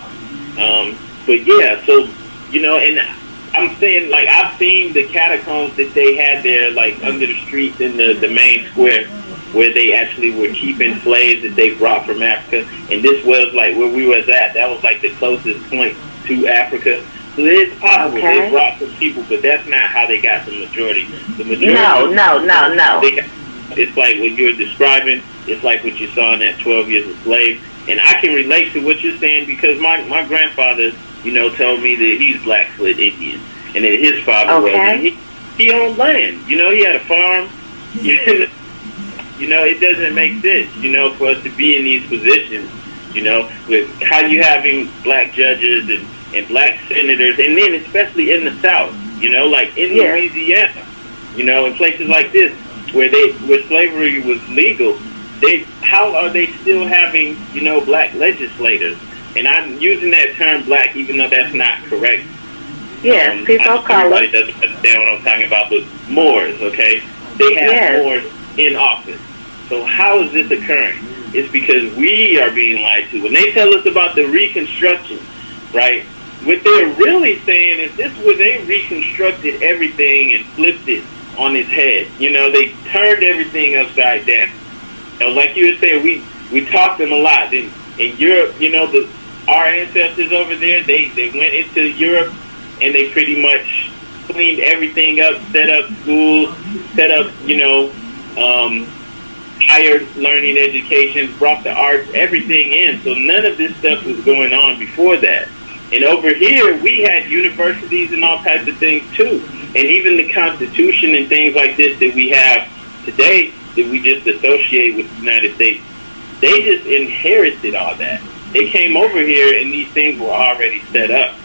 But yeah, so, you know, and I'm saying, like, I've seen the catacombs that they had there, like, under the streets in the main square, where they actually were keeping slaves that they brought from Africa. And this was, like, where we was at. That was, like, the closest point to Africa. So it's possible they brought some people, but that's not how they got the majority. The majority. No. It's like what you're describing. It's like what you saw in that 12 Years a Slave. And I can relate to what you're saying because my grandfather, you know, told me that he's Blackfoot Indian. And that his father was. And he owned land. You know, he had a farm. You know, it doesn't make sense, you know, for us to be in these positions, you know, with how you having black judges and black senators, and then especially in the South, you know, like in Louisiana, you know, in places like this where slavery was legal, how are they still having, you know, black legislators? And I'm using that term black, even though that's not correct. Yes, people of color. Everybody doesn't understand what I'm talking about, but Moors, okay? They have Moors in office. So how is this occurring? It's because we are being lied to. When they tell us about the Reconstruction, right, what they're really saying is this where they reconstructed everything and flipped it on its head. You know, they turned everything upside down. You know, like you were saying, we taught them a lot. In Europe, you know, our ancestors over there, they went into Europe and they pretty much cleaned everything up, set up schools, set up, you know, higher learning education, brought the arts, everything in. So none of this stuff was going on before that. And over here, we had universities and all types of things too. And even the Constitution and things like this that we have today that we just associate with the United States, they just inherited all that. They came over here and these things were already set up.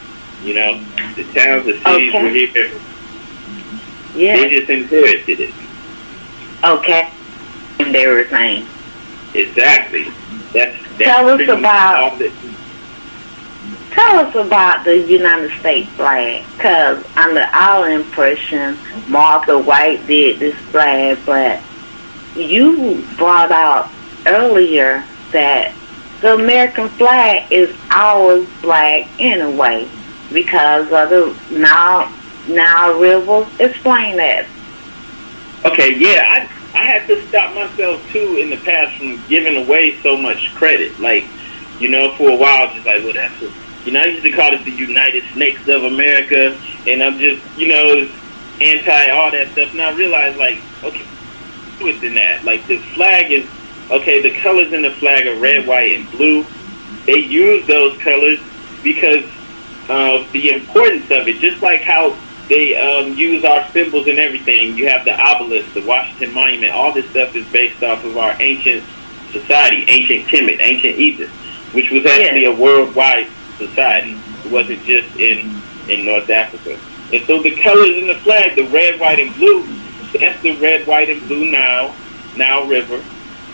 You know, the towns, the cities were here. Yeah. They just inherited it. Okay. And they were saying. Exactly. That's Tell us about the United States flag, because under our impression, Martha White did this flag, but you brought out earlier that the American flag is our flag anyway, because of the Nile River. Explain that. Okay, yeah, I had to stop myself too in the past from giving away so much credit. Like, you know, for a while, just like, well, that's a, you know, I used to call it the United Snakes of America, and I'm just, you know, anti all that stuff. And I realized, like, okay, within that, like, the flag is, okay, the colors in the flag are red, white, and blue. They use those colors because of the importance of it, just like how they use our symbols and everything. You have the obelisk, the Washington Monument. All this stuff is based off of our ancient society, ancient Kemet, ancient Egypt, which was actually a worldwide society. It wasn't just in North Africa. And so the colors in the flag, the red, white, and blue, that's the red, white, and blue Nile River.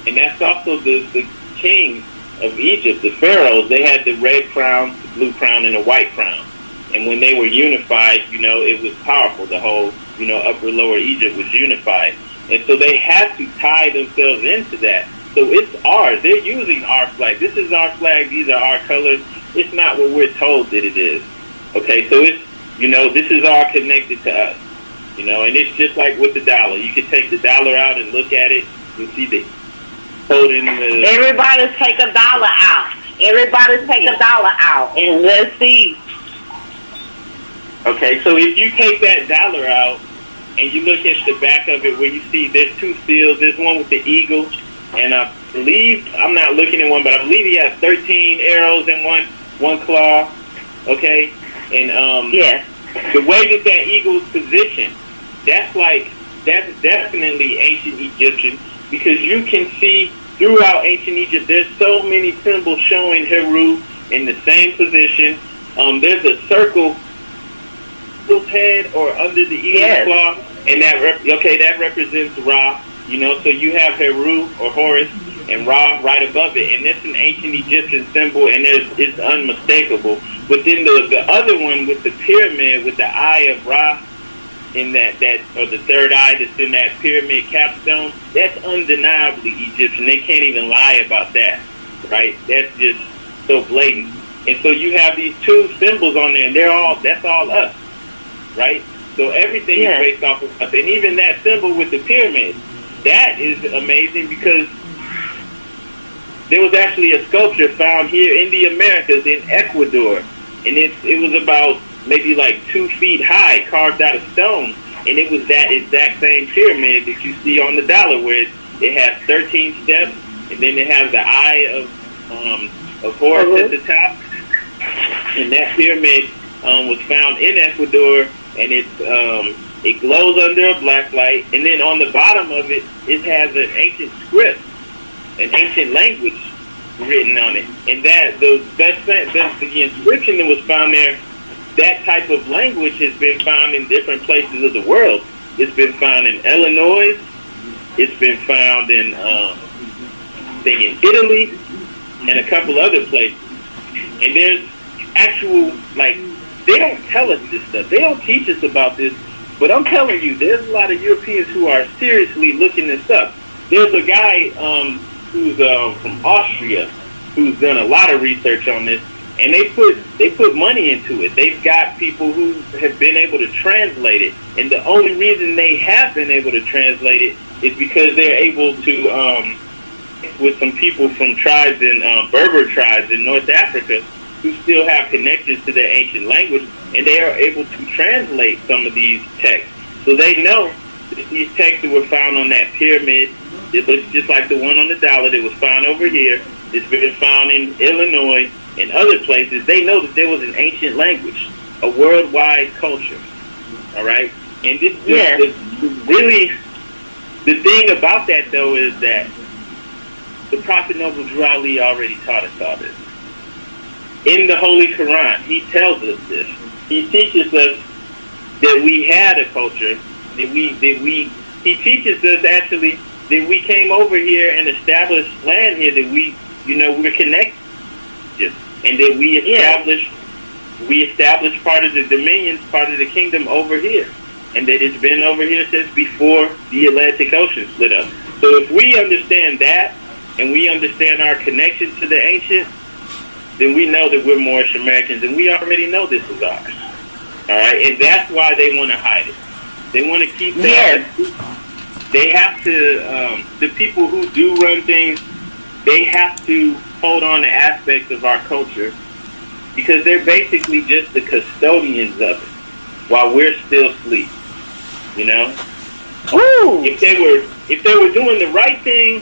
And that's also the kings of Egypt, the pharaohs. They had the red crown, the blue crown, and the white crown. And when they were unified, you know, it was powerful. The whole, you know, upper, lower Egypt was unified. And so they had to tie themselves into that. So it's ours. They're using our flag. This is our flag. These are our colors. It's not what we're told that it is. Okay, so it's, you know, this is all connected to us. You know, and it's just like with the dollar. You can take the dollar out and look at it. You'll see the holding the... Everybody take a dollar out. Everybody take a dollar out. And let's see. Okay, so if you take that dollar out and you look at the back of it where you see there's two seals. There's one with the eagle, and I believe, I'm not looking at one, but I believe he has 13 arrows in one claw. Okay? And the way that eagle's positioned, that's definitely ancient Egyptian, because you can see throughout ancient Egypt there's so many symbols showing Heru in the same position. There's a circle head or under the eagle's claw, and that represents Ra. You know, so you have Heru or Horus and Ra right above it, and that's an ancient Egyptian symbol, and it's unmistakable. But then the other one with the pyramid with the eye of Ra, in that or the third eye that's in that pyramid capstone, that's undeniably Egyptian. They can't even lie about that, right? That's just so blatant. And so you have these two symbols on there, and that's all us, right? So everything is based off of us. And even that symbol with the pyramid, that is amazing because there was actually a sculpture found here in the Americas in Ecuador, and it was about maybe like 2 feet high, carved out of stone, and it was that exact same pyramid that you see on the dollar, where it has 13 steps, and then it has the eye of Horus at the top, and that pyramid was found in Ecuador, and it glows under a black light, and then on the bottom of it, it has an ancient script, an ancient language written on it, and the inscription that was found there, that type of language has been found in different places of the world. It's been found in Illinois. It's been found in Italy and a couple other places. And there's actual, like, they don't tell us this stuff. They don't teach us about this. But I'm telling you, there's a lot of Europeans who are seriously looking this up. There's a guy who's from Austria who's done a lot of research on this. And they put money into it. They've got people who have been able to translate it. And the only reason they have been able to translate it is because they're able to, with some people from tribes in Berber tribes in North Africa who still have connections to their ancient language, and they are able to translate some of these texts. So they know that these texts that were found on that pyramid, it looks just like the one on the dollar that was found over here. It's been found in Illinois and other places. They know that there was an ancient language, a worldwide culture. All right? And this really, the thing about that, though, is that the Prophet Noble Drew Ali already taught us all this. In the Holy Quran, he tells us this. He teaches us that we had a culture, he teaches us actually that we came over here and established land here, that we're connected. And that we established part of the dominions, part of the kingdom over here. And that it's been over here since before the Atlantic Ocean split up. So if we understand that, and we understand our connection to the ancient, then we know that we're Moorish Americans, and we already know this is ours. All right? And that's why they want to hide it. They want to keep that. They have to, the people who do run things, they have to hold on to aspects of our culture because they're basically just the custodians of it while we're still asleep. You know? Ooh. If they were doing the right thing,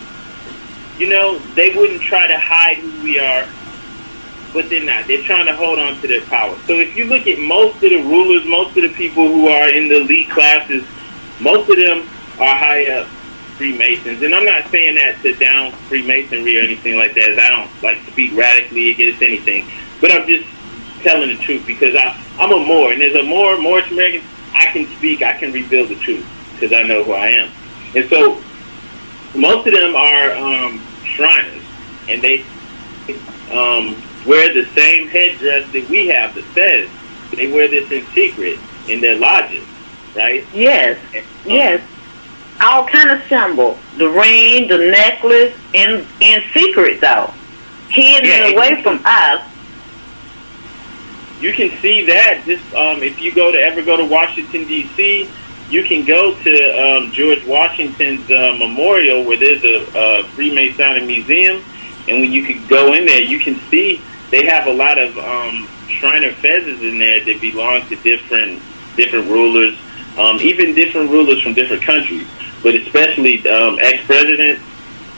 they wouldn't try to hide who we are, but they're not. They're trying to hold on to their power. So if you look at most of the rulers, most of the people who are in the elite classes, most of them are high up Freemasons. And I'm not saying that to down Freemasonry or anything like that, as I don't like speak radically against anything. But I'm just telling the truth because I'm a Moor, and there's a Moorish American. I can speak, I can reveal the truth because I know who I am. And so most of them are Shriners, and they wear the same headdress that we have, the fez. They wear this in secret in their lodges, right? Yes, yes. All kind of symbols. The ring, the necklace, in secret, though. Hidden away from us. You can see that just if you ever go to Washington, D.C., you can go to George Washington's memorial where there's a Freemasonic museum, and when you could go in there, you can see they have a lot of Shriner fezzes in there that belong to different rulers, even different rulers from different countries, but especially ex-presidents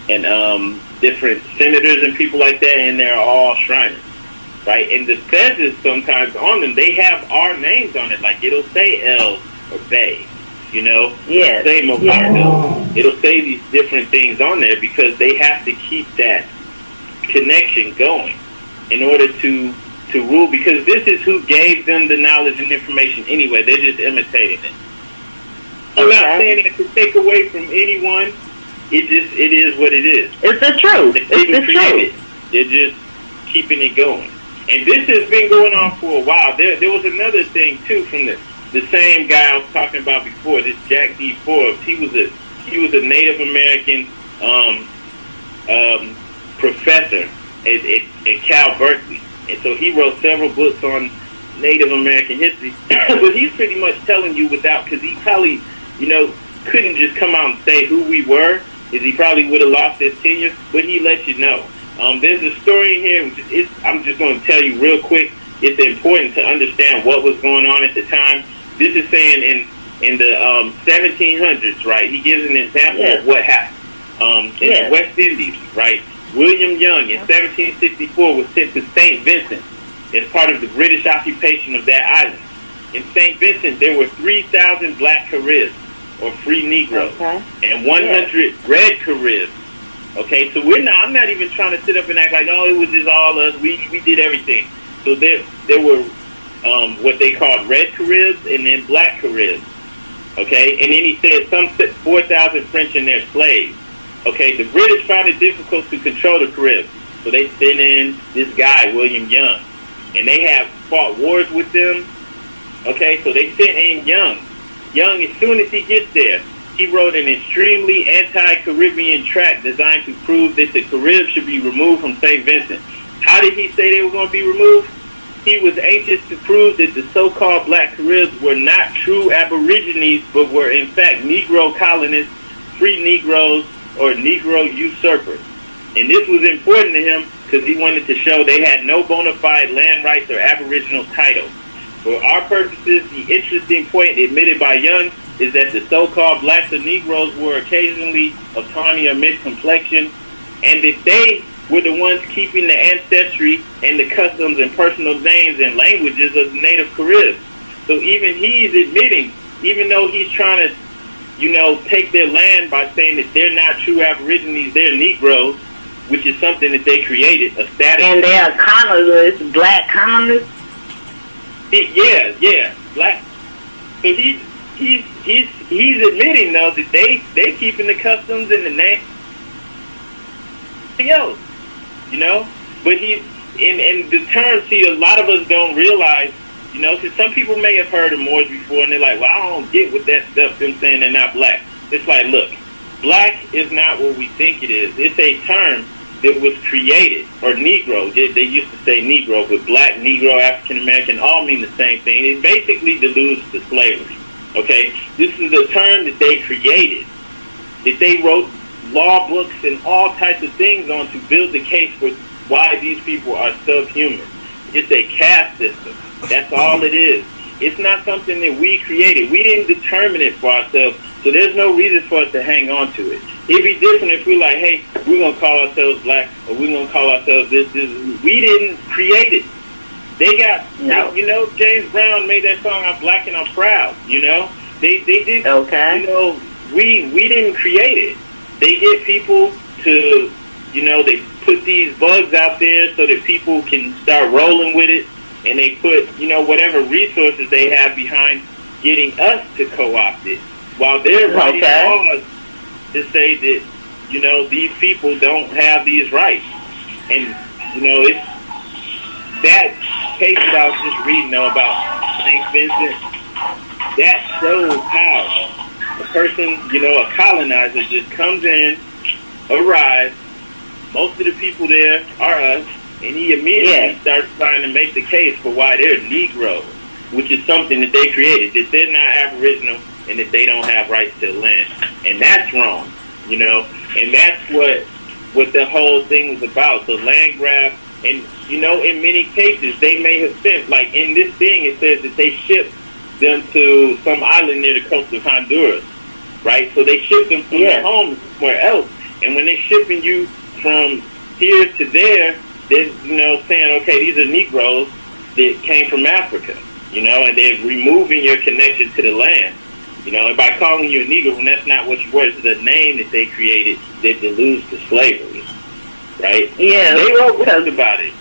and different senators and people like that, and they're all Shriners. Right, and the fezzes sometimes on them, they have our names on it. Like it'll say L or Bay, Yes. Say Morocco. It'll say these different things on there because they have to keep that connection going in order to rule. Because this is who gave them the knowledge and information anyway. They're just imitating it. I'm not saying it to take away from anyone. It is what it is. It's the truth. It's the truth. They're just keeping it going. And this has been going on for a while. There was another thing too from the same guy I was talking about before, this Jack D. Forbes. He was a Native American professor at Cal Berkeley, and so he wrote several books on Native American history. But he's pretty much telling you because he probably, couldn't just come out and say who we were, is he probably would have lost his tenure, but he lets you know. There's a story here, I'm just going to tell you real quick. It's important to understand what was going on at the time. This is saying in the 1700s, right? He gives an example of what happened in the West Indies, right? William Young in 1764 was sent to St. Vincent as part of the British occupation of that island. In St. Vincent, there were 3,000 black Caribs, or free Negroes, and 100 red Caribs. Okay, so I'm not even trying to sit up and act like, oh, it was just all us. We did everything. So there were what they called red Caribs and then black Caribs. Okay, and then he said some 4,000 French and their slaves. Okay, the British found it difficult to control the Caribs, so they sent in this guy, William Young, and they have fought wars with them. Okay, so they sent in Young. Young, as soon as he gets there, he wrote an extremely anti-Caribbean tract designed to prove that the Caribs should be removed from St. Vincent. How did he say they were going to be removed? He was anxious to prove that the so-called black Caribs were not true aborigines, but were in fact Negro colonists, free Negroes, or Negro usurpers. And this was important to him because he wanted to show they had no bona fide land rights or aboriginal title. For our purposes, the interesting point admitted by Young is that the so-called blacks or Negroes were occasionally of tawny or mixed complexion, and that they were the ones keeping the ancestry and the customs and personal names and languages of the native Caribs. So even he's admitting, even though he's trying to, take their land by saying that they're not true aborigines, they're Negroes, which is something that they created, a status. And they are colonists, black colonists? Yeah, black. So he's admitting though that they keeping the customs and the name else, But and the term. See, a lot of us don't realize, because some people may have heard of Moors before, and they're like, "Well, I don't get with that stuff." Them saying they're not black. It's like, look, black is not what we think it is. It's a term that was created, or Negro. They used to say Negro, but black, Negro, African American all mean the same thing. It basically alludes to slavery. Okay, this is a term that they created, that they wrote law books and all types of things on to build the case for why these people are subhuman. It's a caste system. That's all it is. It's not something that we created. We didn't determine it for ourselves, so there's no reason for us to hang on to it. It'd be different if we're like, hey, we're going to call ourselves black, or we're going to call ourselves this. We didn't create it. They got, James Brown made that song, I'm Black and I'm Proud, They did, okay. We didn't create it. They get people to, they put these bugs out there so that people can start rolling with it, and they put, whatever resources they have behind getting us to co-opt it, while they're writing laws to say that, these people don't have these rights. And, it's that case that I was just reading, though, about St. Vincent, that shows how a person, a colonizer just comes in, arrives, most of the people there are us, and he immediately starts trying to make the case for why they're Negroes, which is something that they created, that they're not Aboriginal and that they don't have rights to the land. And that's wrong, and that's what the whole thing was about, the land grab. And, in many cases, they may have sent, like in this thing, it says that they shipped them to some island near the coast of Honduras, right? So they shipped them from their home somewhere else. And when they're shipping you from here to there, they're, saying, okay, these are Negroes that came from Africa, and they're removing your connection to the land, and by calling you a Negro, when that's not what you were, it's the name that they created that alludes to slavery, right? Yeah. And they wrote books about it.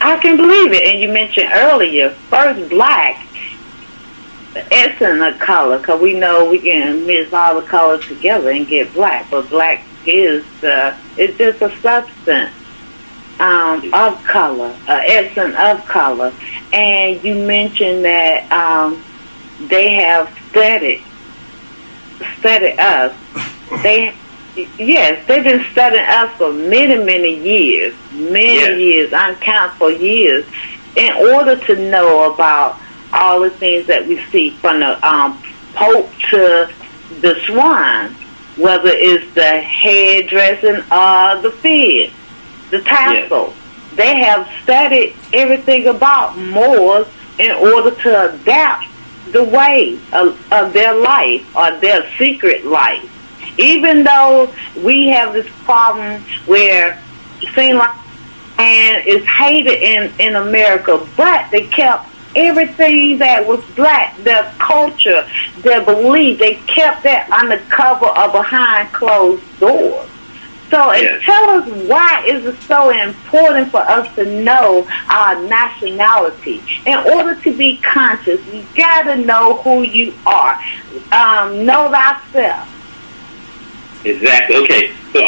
I can believe it. And you mentioned earlier, first black, the essence of color, because we know we can mix all the colors together and get black, but black is it's just a substance of color, essence of color. And you mentioned that they have studied us. Yes, they've been studying us for many years, years, uncountable years, in order to know about all the things that we see, from the Pope to the swine, whether it's the hairdressing or the fez, the tassel. Yes. They have studied everything about Moors in order to adapt the way of their life or their secret life. Even though we have this problem where it seems like man is hated in America, but they kept everything that was black, their culture, their belief, they kept that under cover or behind closed doors. So tell us, why is it so important for us to know our nationality? In order to be conscious, you got to know who you are. Know thyself. Exactly. Okay. So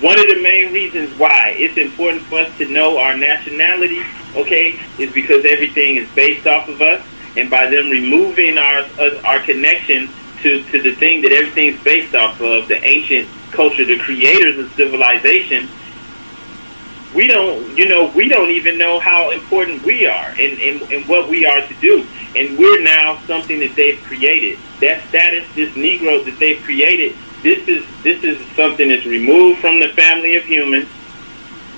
one of the main reasons why it's important for us to know our nationality, okay, is because everything is based off of us, and by them removing our connection to the thing that everything's based off of, the ancient culture, the creators of civilization, we don't even know how important we are and what we are to do. And we're now something that they've created. That status, this Negro that they've created, this is something that's removed from the family of humans,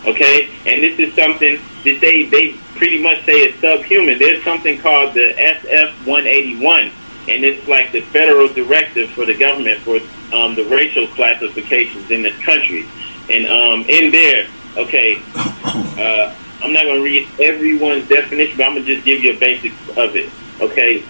okay? And this is something that they pretty much say is subhuman. There's something called the SF-181, and it's like the federal directive for the government for the racial classifications in this country. And in there, okay, I'm not going to read everyone's definition, but I'm going to just give you a basic of it, okay?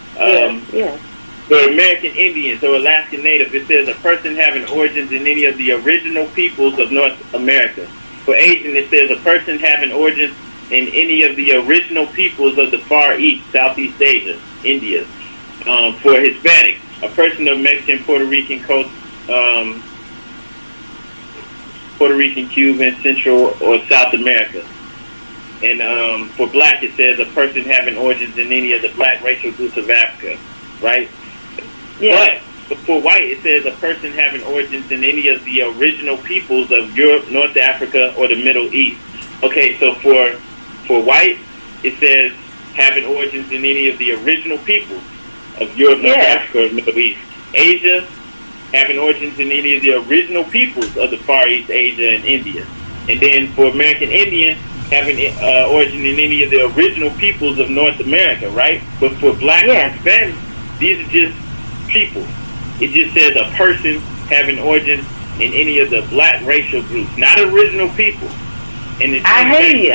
For American Indians or Alaskan Native, it says a person having origins in any of the original peoples of North America. For Asian, it says a person having origins in any of the original peoples of the Far East, Southeast Asia, India. For Hispanic, a person of Mexican, Puerto Rican, Cuban, Central, or South America. And for Black, it says a person having origins in any of the Black racial groups of Africa, right? Yeah. But for White, it says a person having origins in any of the original peoples of Europe, North Africa, or the Middle East. Okay, so for White, it says having origins in any of the original peoples of Europe, North Africa, or Middle East. Asia, having origins in any of the original peoples of the Far East, Asia, and India. And then for American Indian, having origin in any of the original peoples of North America, right? But for Black and Hispanic, these are just people. It just says a person having origins in any of the Black racial groups, not original people. And I hear you.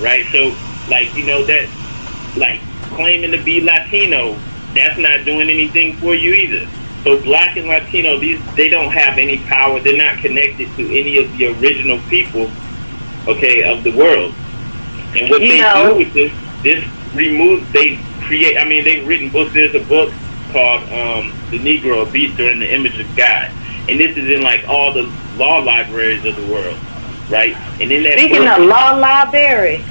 Right? So, like, that, like, claiming to be Latino, that's not doing anything for you either. So Black and Latino, they don't have any power. They're not connected to any of the original people, okay, of the world. And what they do with this removes, they've written books. There's a book called The Negro, a Beast or in the Image of God. And this is in, like, all the law libraries of the world, right? And in that Speaking of law library,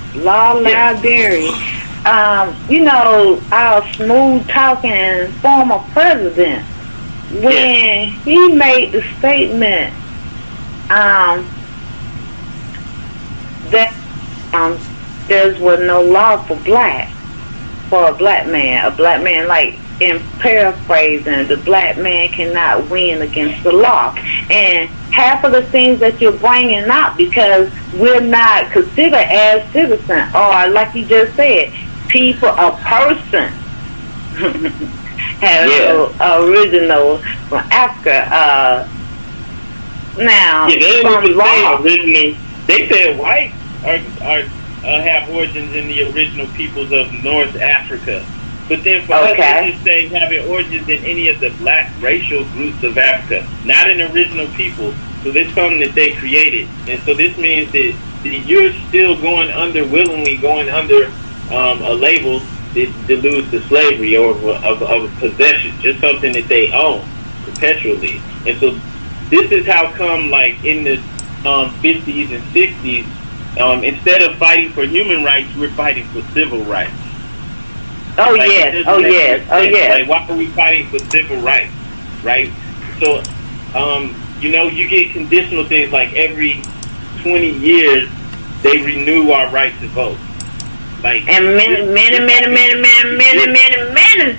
our smooth-talking former president, when he made the statement that there was no law for a black man, like, in paraphrasing, the black man cannot win against the law. And half of the things that you're bringing up, because we're not considered as citizens, or like you just said, people, a person has original from Africa. Now, from law, they said white have origins in the original peoples of North Africa. But then for us, they just say having origins in any of the Black racial groups of Africa, not in original people. So this is something that they created. And so this means that you're still willingly going under a label that alludes to slavery or of a possession, just something that they own perpetually. And so this is how come, like, in the 50s and 60s, instead of fighting for human rights, we're fighting for civil rights. Oh Like, it yes, doesn't oh make yes, any oh sense. yes. Like, why are we fighting for civil rights, right? So, you know, you get conditional things like every 20 years they renew our right to vote. Like, And many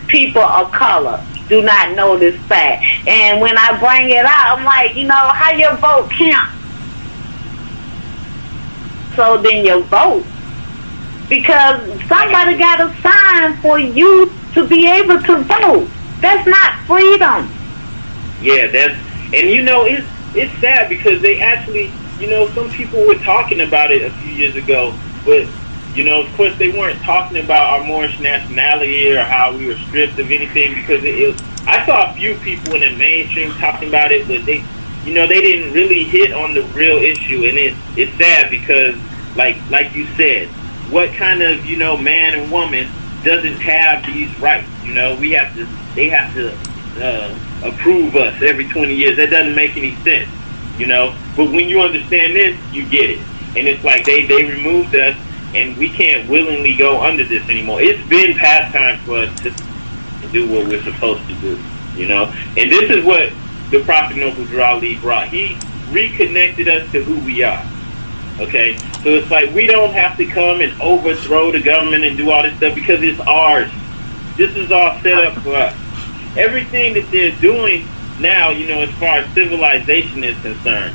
people of color do not know this fact. And when I bring it out, I'm like, you know, how your vote count? So then your vote, because somebody got to sign for you to be able to vote. That's not freedom. yeah, and you know, it's sad because they actually, you know, some people were talking about it a few years ago, but, you know, of course they weren't talking about our Moorish nationality or how we were stripped of anything, because I saw a few people in the mainstream talking about it, but they, you know, they didn't really hit on the real issue, and it's sad because, like you said, what kind of, you know, man and woman doesn't have these rights? You know, they have to approve us every 20 years. That doesn't make any sense, you know. But when you understand this, you get it. And it's like they removed us, and we can't willingly go under this anymore. It's been past time for us to do what we're supposed to do, you know. And this is what the Prophet Noble Drew Ali brought. He reconnected us to who we are. Okay, so it's like we don't have to come and overthrow the government and do all this stuff because it's ours. This is all set up for us. Everything that they're doing now, you know, as far as civilization is concerned,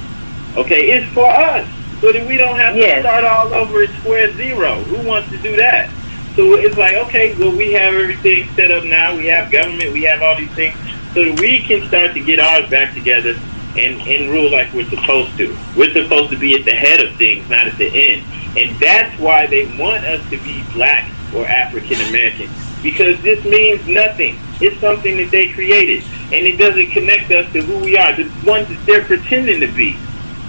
okay, it's for us, so that we don't have to start all over at square zero. Who wants to do that? So it's like, okay, well, we have everything set up now. We have government. We have all these things, so that we can start to get ours back together and rule like we're supposed to. We're supposed to be at the head of things, not at the end. And that's why they want us to be black or African American, because this means nothing. It's something that they created, and it doesn't connect us to who we are, the ones that they're pretending to be.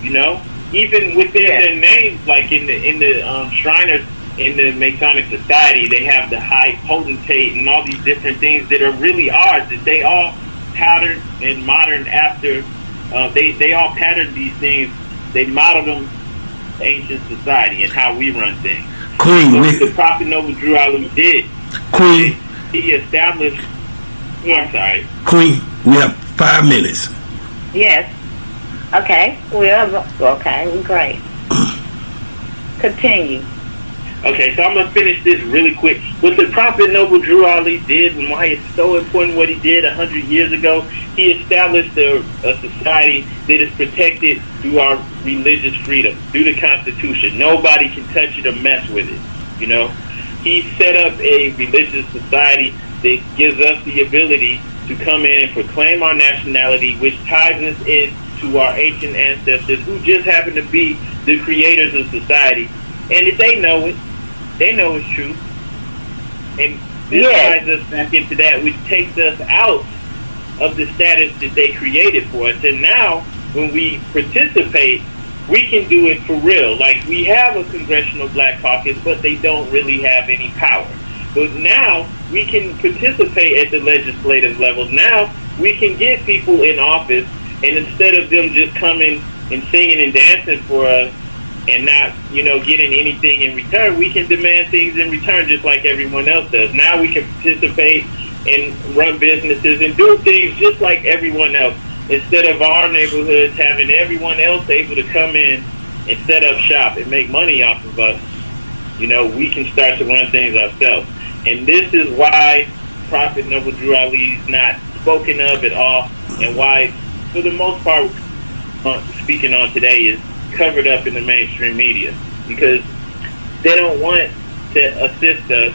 You know, even within their names, like in the Shriners in the Masonic Society, they have the High Potentate and all these different things that are really ours, that they all patterned and moderned after. They all patterned these things. They modeled them to ancient society and how we run things. Queen, so the Prophet Noble Drew Ali did. Queen, he established. I'm sorry. Queen, we have 5 minutes. Yes. Okay. Okay. Great. Continue. Okay, so I'm going to finish this really quick. What the Prophet Noble Drew Ali did, and why it's so important what he did 100 years ago, he established a society that is protected through our religious freedom, through the Constitution. Nobody can touch it or mess with it, you know. He set up a religious society that gives us the ability to come in and proclaim our nationality, which ties us in to our ancient ancestors, who just happen to be the creators of society. And if they know it, they know it's true. And this ties us back into that, which takes us out of the status that they created for us. And now, when we participate, we can do it for real. Like, we have a Congressional Black Caucus, but they don't really have any power. But now, we can participate at the legislative level. Now, we can get people in office, and instead of them just coming and singing and dancing for us, and not, you know, getting anything in return, we can demand things in return just like everyone else does. Now we can participate and run businesses and do things just like everyone else. Instead of our neighborhoods having everyone else able to come in and set up shop and make money off of us, you know, we can start to run things ourselves. And this is why Prophet Noble Drew Ali is not spoken of at all, and why, for the most part, speaking on today is covered up in the mainstream media, because they don't want to assist us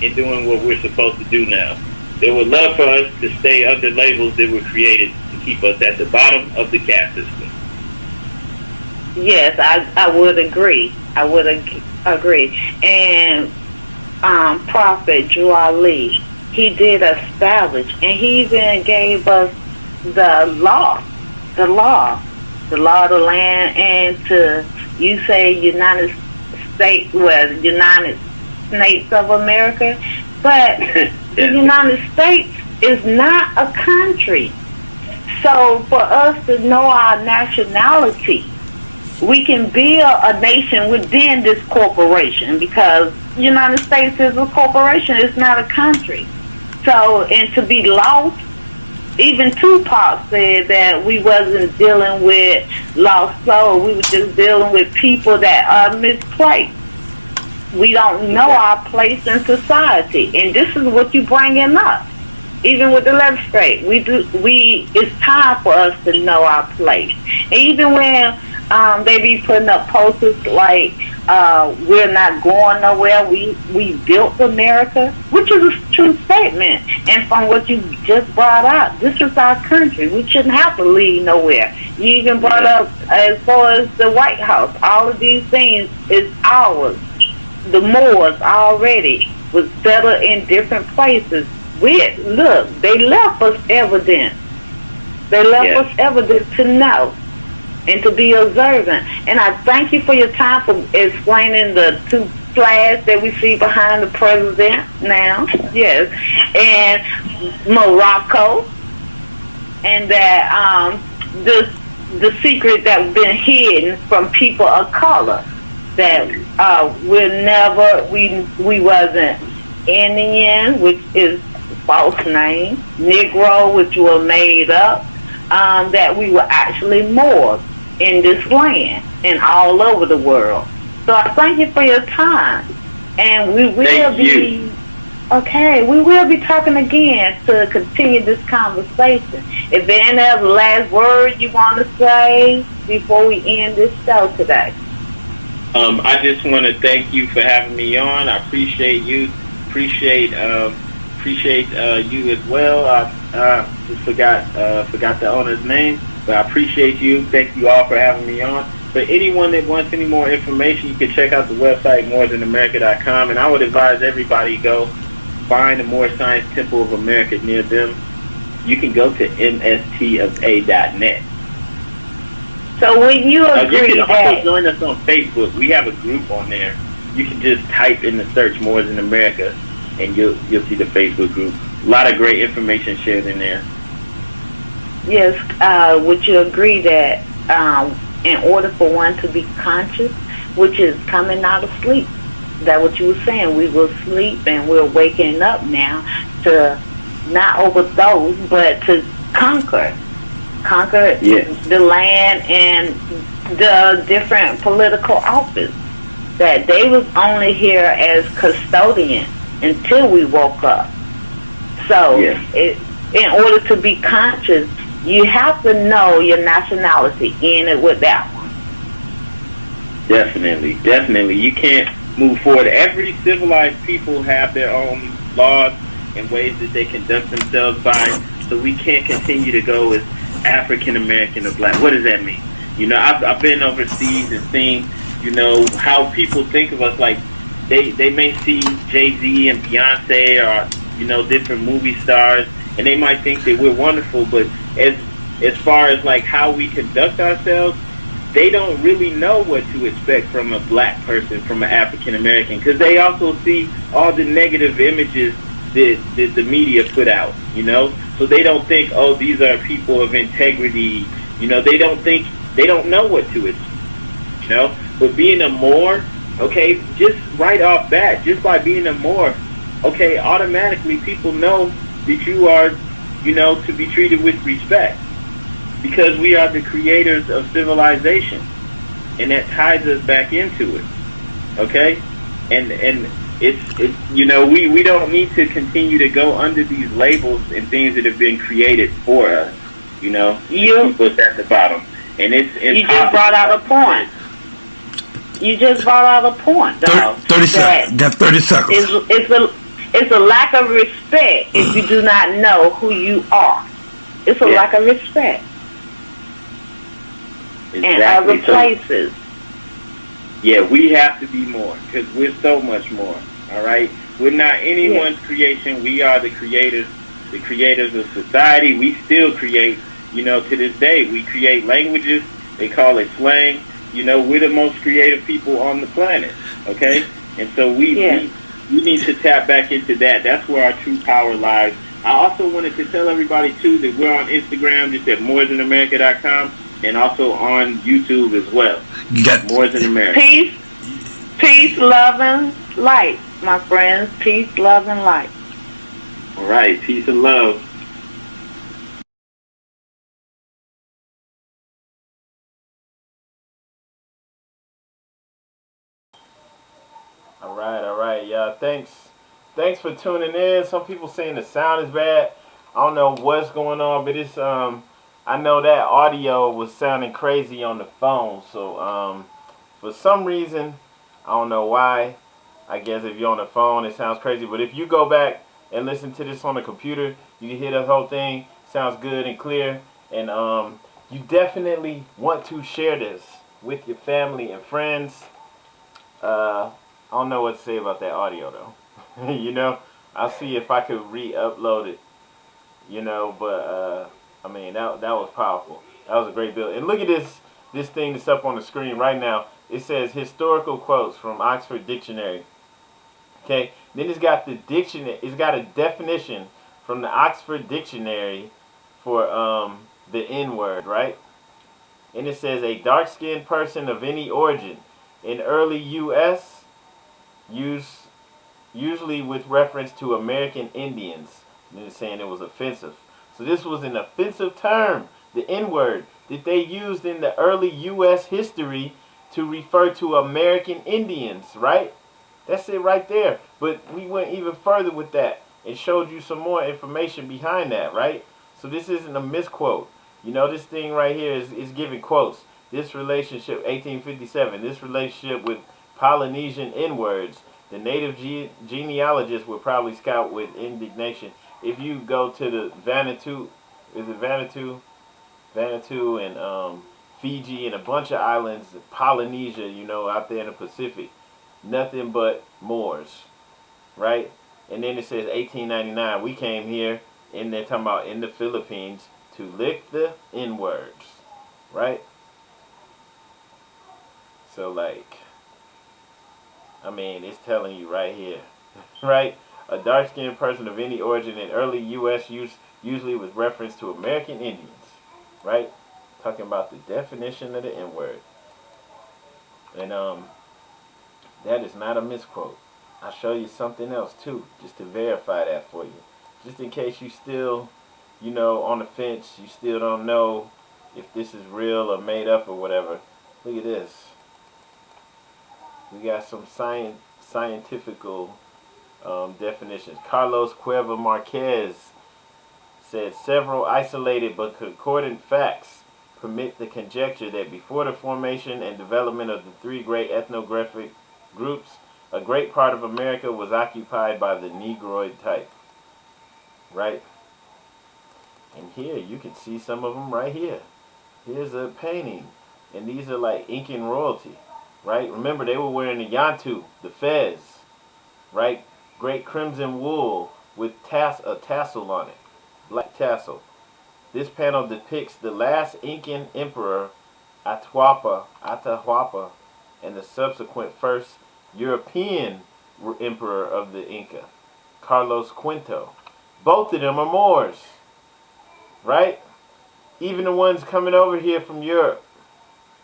in doing what we're supposed to do now. They would love for us to stay under labels that were created to keep us at the bottom of the caste system. Yes, I would agree. I would agree. And Prophet Drew Ali, he did establish, and he even gave us the law of the land, and to, you say United States of America, but the United States is not a country. So for us to know our nationality we can build a nation within this corporation, because the United States is a corporation, it's not a country. So, and to be lost, even Tupac said that we wasn't dealing with lost souls, we were just dealing with people that are misplaced. We don't know our place in society, and this is what you bringing up. Even with the legislate, it's time for us to know our place. And even when they be putting up posters like we're not going nowhere, we built America, which is a true statement. And from what you just brought out, this is our country. We shouldn't have to leave nowhere. You even brought up as far as the White House. All of these things is ours. The Moors already was settled in different places. Look, they left us evidence. They left us evidence to know and to be observant. And I thank you for your time for explaining the two flags that we see behind the president now. Yes. And Morocco. And that the secret that's been hidden from people of color. That we wasn't Indian, which is false name, Negro, which were made up, that we were actually Moors in this land and all over the world. So I thank you for your time, and we will we will be talking again to continue this conversation. If there any other last words you want to say before we end this show today? I just want to thank you for having me on. I appreciate you. Appreciate you as well. I just forgot the owner's name, but I appreciate you. Thank you all for having me on. For anyone that wants any more information, you can check out the website moorishinamerica.com, and I would advise everybody go find the Moorish Science Temple of America near them. You can go to mstofa.net. So when you agree you can also join us on Facebook. We have a group on there. You can just type in the search Moors in America, and you'll see the Facebook group. A lot of great information shared in there. Yes, would you agree that in order for one to be conscious, which is coming out of sleep, that what you were saying, we will sleep and we're waking up now to not overdose, but to conquer the land and the different political office, that they was only here as custodians until we woke up. So in order to be conscious, you have to know your nationality in it with that one. Definitely. You can't move forward. Every civilized people have their own laws and ways that they conduct themselves by, so we can't continue to go as African American or black. What does that mean? I've been overseas and seen, how people think of us. Like they may see Jay-Z and Beyonce or, different movie stars, and they might think that we're wonderful, but as far as like how we conduct ourselves, they don't really know what to expect from a black person, from an African American, because they also see all the negative images that the media put out, so they don't think, oh, these are people of integrity, they don't know what to expect, but being a Moor, okay, just right off bat, just by being a Moor, okay, automatically people know that you are, to be treated with respect, because we are the creators of civilization, and that ties us back into it, okay, and it's we don't need to continue to go under these labels and things that have been created for us, keep us at the bottom, and you just brought out a point. Though. 30 seconds. Got 30 seconds. It's a lack of respect if you do not know who you are. It's a lack of respect. Exactly. And other places. Yeah, we have to be more, because we're so much more. All right, we're not anyone's creation. We are the creators of society. We still create. To this day, we create languages. They call it slang. We're the most creative people on the planet. Okay, and so we need to tap back into that. That's where our true power lies. I also wanted to tell everybody too that we're on Instagram, just at moorishinamerica.com. and also on YouTube as well. Got Moorish American. Peace, love, and light, my friends. Peace, love, and light. All right, peace and love. All right, yeah. Thanks for tuning in. Some people saying the sound is bad. I don't know what's going on, but it's I know that audio was sounding crazy on the phone. So for some reason, I don't know why. I guess if you're on the phone, it sounds crazy. But if you go back and listen to this on the computer, you can hear the whole thing. Sounds good and clear. And you definitely want to share this with your family and friends. I don't know what to say about that audio though. You know, I'll see if I could re-upload it. You know, but I mean that was powerful. That was a great build. And look at this thing that's up on the screen right now. It says historical quotes from Oxford Dictionary. Okay, then it's got the dictionary. It's got a definition from the Oxford Dictionary for the N-word, right? And it says a dark-skinned person of any origin in early U.S. Usually with reference to American Indians. And it's saying it was offensive. So this was an offensive term, the N-word, that they used in the early U.S. history to refer to American Indians, right? That's it right there. But we went even further with that and showed you some more information behind that, right? So this isn't a misquote. You know, this thing right here is giving quotes. This relationship, 1857, this relationship with Polynesian N-words. The native genealogists would probably scout with indignation. If you go to the Vanuatu, is it Vanuatu? Vanuatu and Fiji and a bunch of islands, Polynesia, you know, out there in the Pacific. Nothing but Moors, right? And then it says 1899. We came here, and they're talking about in the Philippines to lick the N-words, right? So, like, I mean, it's telling you right here, right? A dark-skinned person of any origin in early U.S. use, usually with reference to American Indians, right? Talking about the definition of the N-word. And that is not a misquote. I'll show you something else too, just to verify that for you. Just in case you still, you know, on the fence, you still don't know if this is real or made up or whatever. Look at this. We got some scientifical definitions. Carlos Cueva Marquez said several isolated but concordant facts permit the conjecture that before the formation and development of the three great ethnographic groups, a great part of America was occupied by the Negroid type. Right? And here you can see some of them right here. Here's a painting. And these are like Incan royalty. Right? Remember, they were wearing the yantu, the fez. Right? Great crimson wool with a tassel on it. Black tassel. This panel depicts the last Incan emperor, Atahualpa, and the subsequent first European emperor of the Inca, Carlos Quinto. Both of them are Moors, right? Even the ones coming over here from Europe.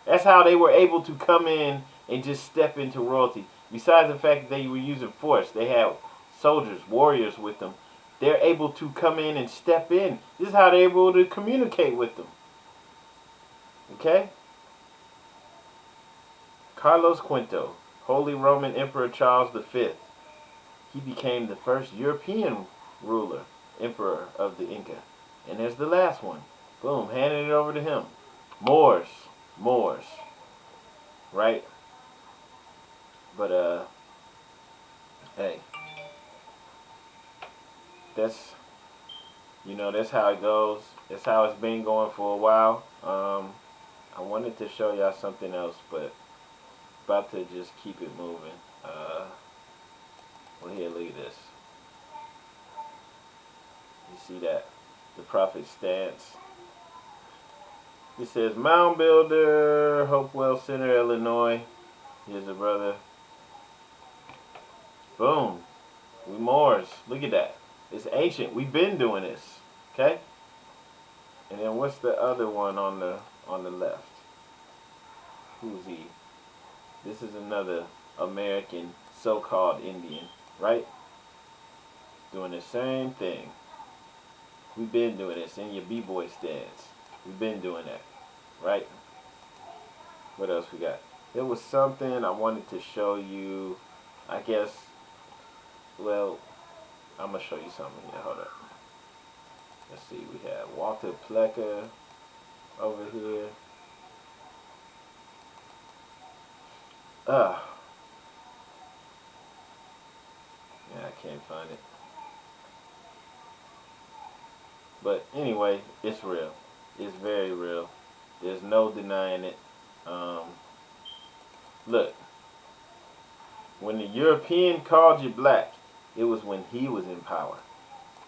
That's how they were able to come in and just step into royalty. Besides the fact that they were using force, they had soldiers, warriors with them. They're able to come in and step in. This is how they're able to communicate with them. Okay? Carlos Quinto, Holy Roman Emperor Charles V. He became the first European ruler, emperor of the Inca. And there's the last one. Boom, handing it over to him. Moors. Right? But, hey. That's, you know, that's how it goes. That's how it's been going for a while. I wanted to show y'all something else, but about to just keep it moving. Well, here, look at this. You see that? The prophet's stance. It says, Mound Builder, Hopewell Center, Illinois. Here's the brother. Boom. We Moors. Look at that. It's ancient. We've been doing this. Okay? And then what's the other one on the on the left. Who's he? This is another American so-called Indian, right? Doing the same thing. We've been doing this in your b-boy stance. We've been doing that, right? What else we got? There was something I wanted to show you. I guess, well, I'm going to show you something here. Hold up. Let's see. We have Walter Plecker over here. Yeah, I can't find it. But anyway, it's real. It's very real. There's no denying it. Look, when the European called you black, it was when he was in power.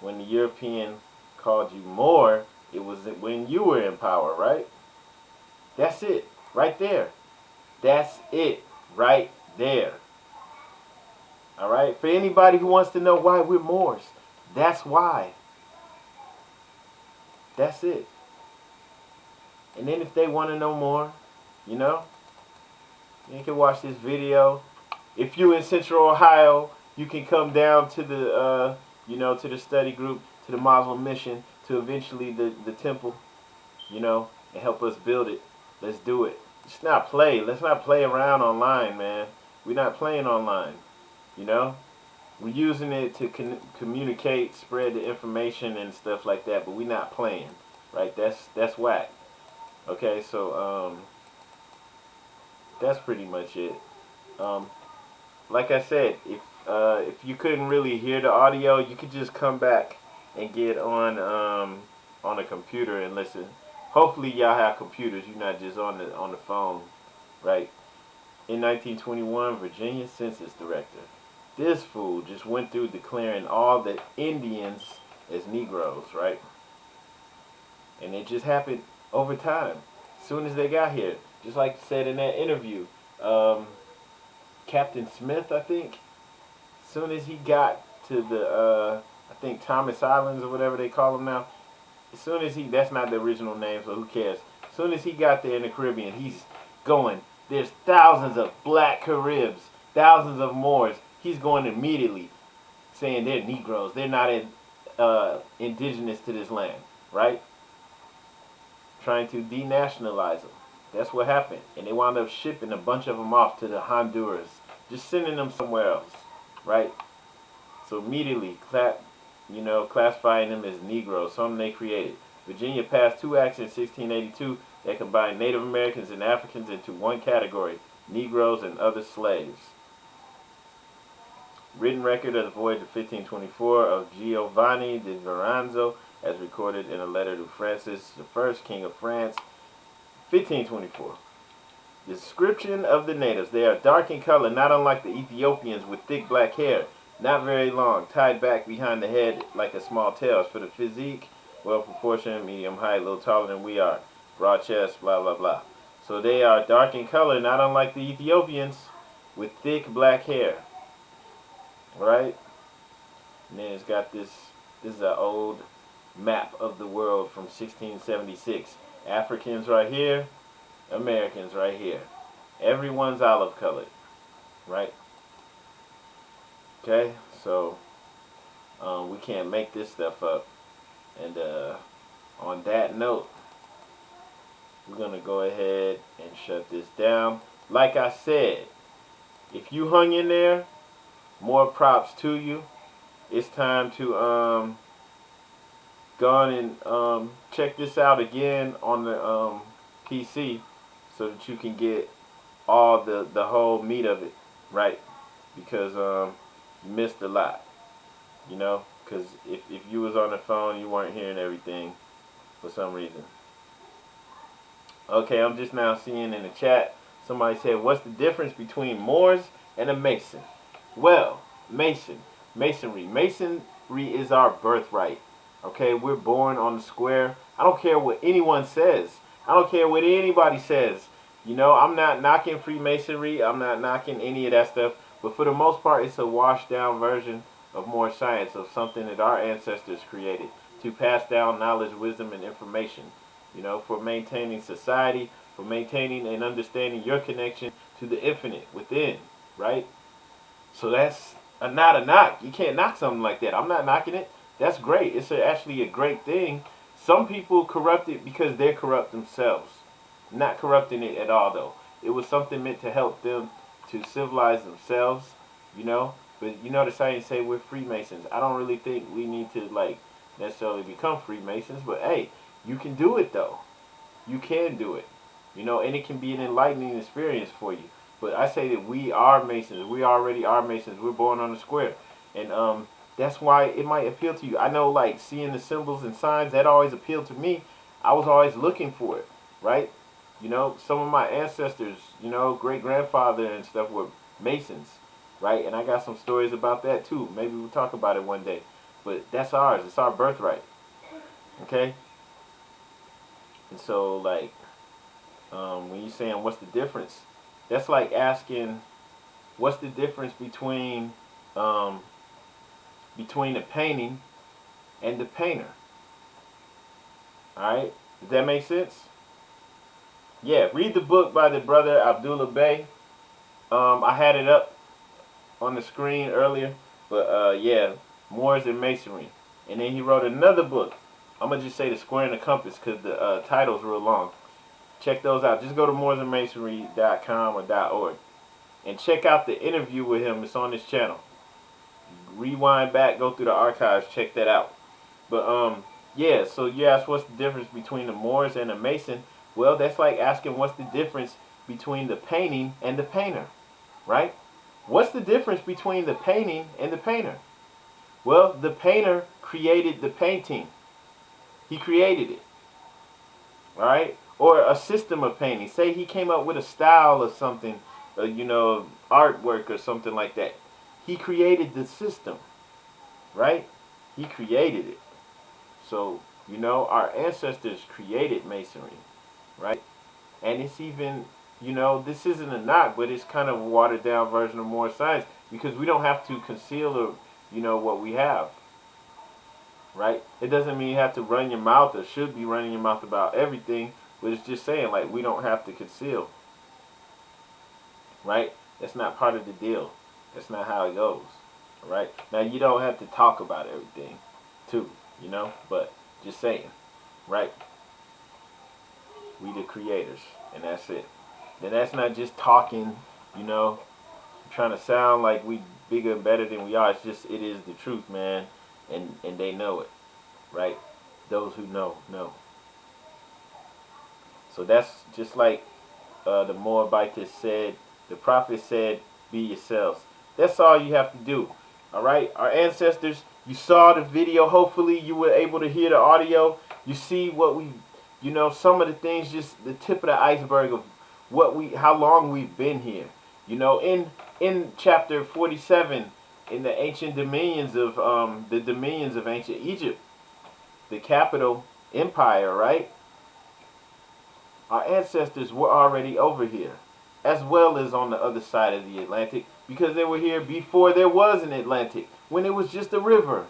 When the European called you Moor, it was when you were in power, right? That's it, right there. That's it, right there. All right? For anybody who wants to know why we're Moors, that's why. That's it. And then if they want to know more, you know, you can watch this video. If you're in Central Ohio, you can come down to the, to the study group, to the Muslim mission, to eventually the temple, and help us build it. Let's do it. Let's not play. Let's not play around online, man. We're not playing online, We're using it to communicate, spread the information and stuff like that, but we're not playing, right? That's whack. Okay, so that's pretty much it. Like I said, if you couldn't really hear the audio, you could just come back and get on a computer and listen. Hopefully y'all have computers. You're not just on the phone, right? In 1921, Virginia Census Director. This fool just went through declaring all the Indians as Negroes, right? And it just happened over time. As soon as they got here, just like said in that interview, Captain Smith, I think, as soon as he got to the, I think Thomas Islands or whatever they call them now, as soon as that's not the original name, so who cares? As soon as he got there in the Caribbean, he's going, there's thousands of black Caribs, thousands of Moors. He's going immediately saying they're Negroes. They're not indigenous to this land, right? Trying to denationalize them. That's what happened. And they wound up shipping a bunch of them off to the Honduras. Just sending them somewhere else, right? So immediately, classifying them as Negroes, something they created. Virginia passed 2 acts in 1682 that combined Native Americans and Africans into one category, Negroes and other slaves. Written record of the voyage of 1524 of Giovanni de Veranzo, as recorded in a letter to Francis I, King of France, 1524. Description of the natives. They are dark in color, not unlike the Ethiopians, with thick black hair, not very long, tied back behind the head like a small tail. For the physique, well proportioned, medium height, a little taller than we are, broad chest, blah blah blah. So they are dark in color, not unlike the Ethiopians, with thick black hair. Right? And then it's got this is an old map of the world from 1676. Africans right here, Americans right here. Everyone's olive colored, right? Okay, so we can't make this stuff up. And on that note, we're gonna go ahead and shut this down. Like I said, if you hung in there, more props to you. It's time to go on and check this out again on the PC so that you can get all the whole meat of it, right? Because you missed a lot, because if you was on the phone, you weren't hearing everything for some reason. Okay, I'm just now seeing in the chat, somebody said, what's the difference between Moors and a Mason? Well, Masonry is our birthright. Okay, we're born on the square. I don't care what anyone says. I don't care what anybody says. I'm not knocking Freemasonry. I'm not knocking any of that stuff. But for the most part, it's a washed down version of more science, of something that our ancestors created to pass down knowledge, wisdom, and information. you know, for maintaining society, for maintaining and understanding your connection to the infinite within, right? So that's not a knock. You can't knock something like that. I'm not knocking it. That's great. It's actually a great thing. Some people corrupt it because they're corrupt themselves. Not corrupting it at all, though. It was something meant to help them to civilize themselves, you know. But you notice I didn't say we're Freemasons. I don't really think we need to, like, necessarily become Freemasons. But, hey, you can do it, though. You can do it. You know, and it can be an enlightening experience for you. But I say that we are Masons. We already are Masons. We're born on the square. And that's why it might appeal to you. I know, like, seeing the symbols and signs, that always appealed to me. I was always looking for it, right? You know, some of my ancestors, you know, great-grandfather and stuff were Masons, right? And I got some stories about that, too. Maybe we'll talk about it one day. But that's ours. It's our birthright, okay? And so, like, when you're saying what's the difference, that's like asking what's the difference between the painting and the painter. Alright? Does that make sense? Yeah, read the book by the brother Abdullah Bey. I had it up on the screen earlier. But yeah, Moors and Masonry. And then he wrote another book. I'm going to just say The Square and the Compass because the title's real long. Check those out. Just go to moorsandmasonry.com or .org. And check out the interview with him. It's on this channel. Rewind back, go through the archives, check that out. But yeah, so you asked what's the difference between the Moors and the Mason. Well, that's like asking what's the difference between the painting and the painter, right? What's the difference between the painting and the painter? Well, the painter created the painting. He created it, all right? Or a system of painting. Say he came up with a style or something, you know, artwork or something like that. He created the system, right? He created it. So, you know, our ancestors created masonry, right? And it's even, you know, this isn't a knock, but it's kind of a watered down version of Moorish science because we don't have to conceal, or, you know, what we have, right? It doesn't mean you have to run your mouth or should be running your mouth about everything, but it's just saying, like, we don't have to conceal, right? That's not part of the deal. That's not how it goes, all right? Now, you don't have to talk about everything, too, you know, but just saying, right? We the creators, and that's it. And that's not just talking, you know, trying to sound like we bigger and better than we are. It's just, it is the truth, man, and they know it, right? Those who know. So that's just like the Moabitess said, the prophet said, be yourselves. That's all you have to do, all right? Our ancestors, you saw the video. Hopefully you were able to hear the audio. You see what we, you know, some of the things, just the tip of the iceberg of how long we've been here. You know, in chapter 47, in the ancient dominions of ancient Egypt, the capital empire, right? Our ancestors were already over here, as well as on the other side of the Atlantic, because they were here before there was an Atlantic, when it was just a river,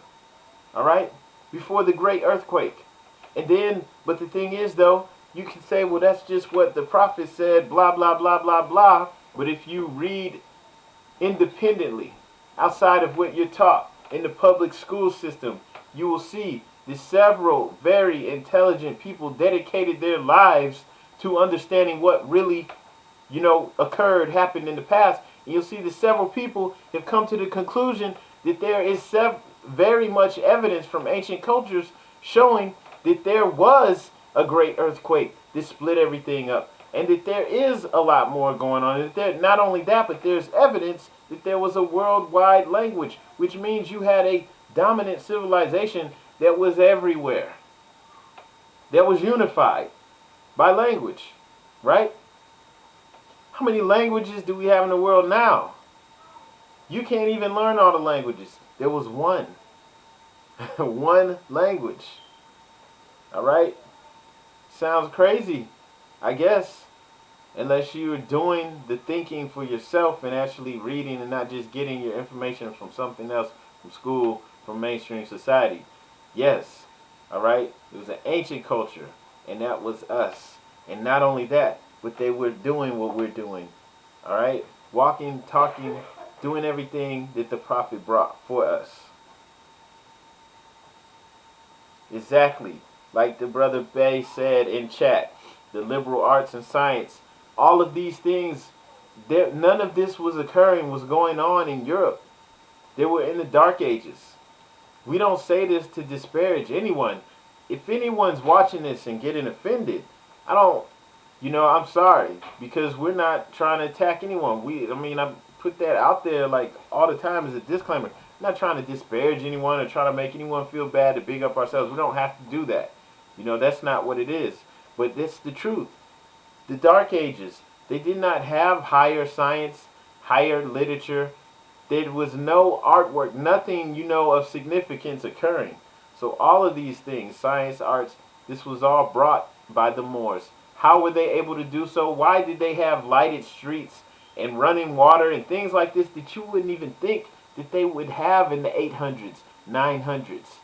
all right? Before the great earthquake. And then, but the thing is, though, you can say, well, that's just what the prophet said, blah, blah, blah, blah, blah. But if you read independently, outside of what you're taught in the public school system, you will see that several very intelligent people dedicated their lives to understanding what really, you know, happened in the past. And you'll see that several people have come to the conclusion that there is very much evidence from ancient cultures showing that there was a great earthquake that split everything up, and that there is a lot more going on. And that not only that, but there's evidence that there was a worldwide language, which means you had a dominant civilization that was everywhere, that was unified by language, right? How many languages do we have in the world now? You can't even learn all the languages. There was one. One language. All right? Sounds crazy, I guess. Unless you're doing the thinking for yourself and actually reading and not just getting your information from something else, from school, from mainstream society. Yes. All right? It was an ancient culture. and that was us. And not only that, but they were doing what we're doing. All right? Walking, talking, doing everything that the prophet brought for us. Exactly. Like the brother Bay said in chat, the liberal arts and science, all of these things, none of this was going on in Europe. They were in the Dark Ages. We don't say this to disparage anyone. If anyone's watching this and getting offended, I'm sorry, because we're not trying to attack anyone. I put that out there like all the time as a disclaimer. I'm not trying to disparage anyone or try to make anyone feel bad to big up ourselves. We don't have to do that. That's not what it is. But that's the truth. The Dark Ages, they did not have higher science, higher literature. There was no artwork, nothing, of significance occurring. So all of these things, science, arts, this was all brought by the Moors. How were they able to do so? Why did they have lighted streets and running water and things like this that you wouldn't even think that they would have in the 800s, 900s,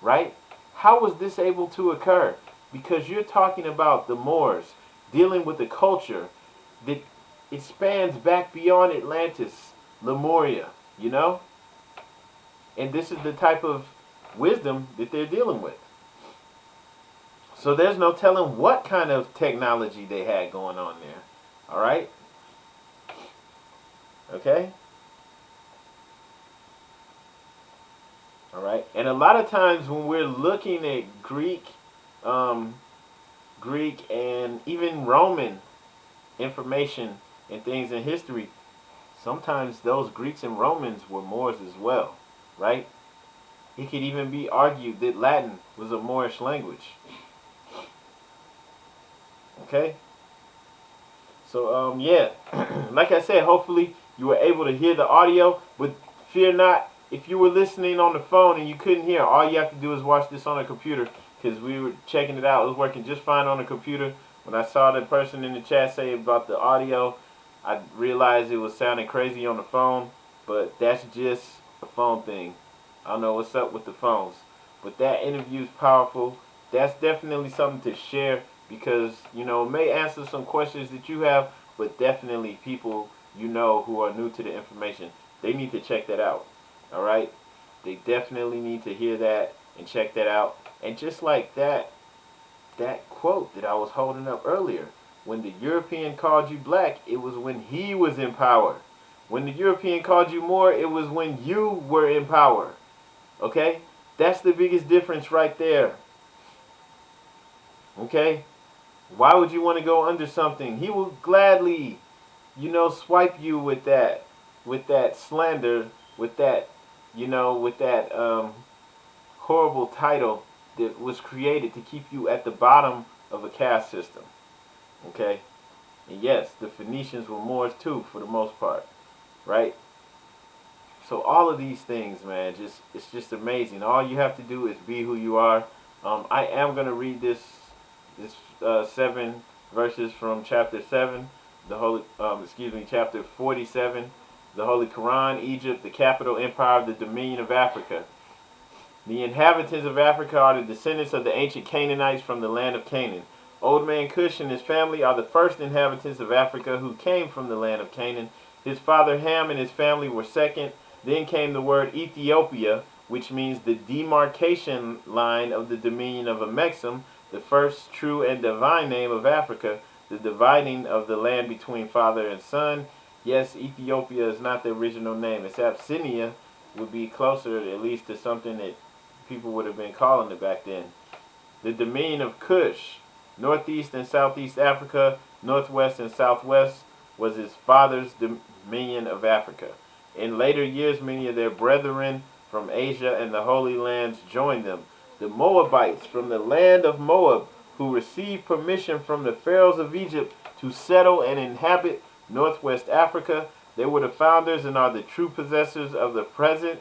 right? How was this able to occur? Because you're talking about the Moors dealing with a culture that it spans back beyond Atlantis, Lemuria, And this is the type of wisdom that they're dealing with. So there's no telling what kind of technology they had going on there. All right? Okay? All right? And a lot of times when we're looking at Greek and even Roman information and things in history, sometimes those Greeks and Romans were Moors as well, right? It could even be argued that Latin was a Moorish language. Okay? So, like I said, hopefully you were able to hear the audio, but fear not, if you were listening on the phone and you couldn't hear, all you have to do is watch this on a computer, because we were checking it out. It was working just fine on the computer. When I saw the person in the chat say about the audio, I realized it was sounding crazy on the phone, but that's just a phone thing. I don't know what's up with the phones. But that interview is powerful. That's definitely something to share because, it may answer some questions that you have, but definitely people who are new to the information, they need to check that out. All right? They definitely need to hear that and check that out. And just like that quote that I was holding up earlier, when the European called you black, it was when he was in power. When the European called you Moor, it was when you were in power. Okay? That's the biggest difference right there. Okay? Why would you want to go under something? He will gladly, swipe you with that slander, with that horrible title that was created to keep you at the bottom of a caste system. Okay? And yes, the Phoenicians were Moors too, for the most part. Right? So all of these things, man, it's just amazing. All you have to do is be who you are. I am going to read this 7 verses from chapter 7, chapter 47, the Holy Quran, Egypt, the capital empire of the dominion of Africa. The inhabitants of Africa are the descendants of the ancient Canaanites from the land of Canaan. Old man Cush and his family are the first inhabitants of Africa who came from the land of Canaan. His father Ham and his family were second. Then came the word Ethiopia, which means the demarcation line of the dominion of Amexem, the first true and divine name of Africa, the dividing of the land between father and son. Yes, Ethiopia is not the original name. It's Abyssinia, would be closer at least to something that people would have been calling it back then. The dominion of Cush, northeast and southeast Africa, northwest and southwest, was his father's dominion of Africa. In later years, many of their brethren from Asia and the Holy Lands joined them. The Moabites from the land of Moab, who received permission from the pharaohs of Egypt to settle and inhabit northwest Africa, they were the founders and are the true possessors of the present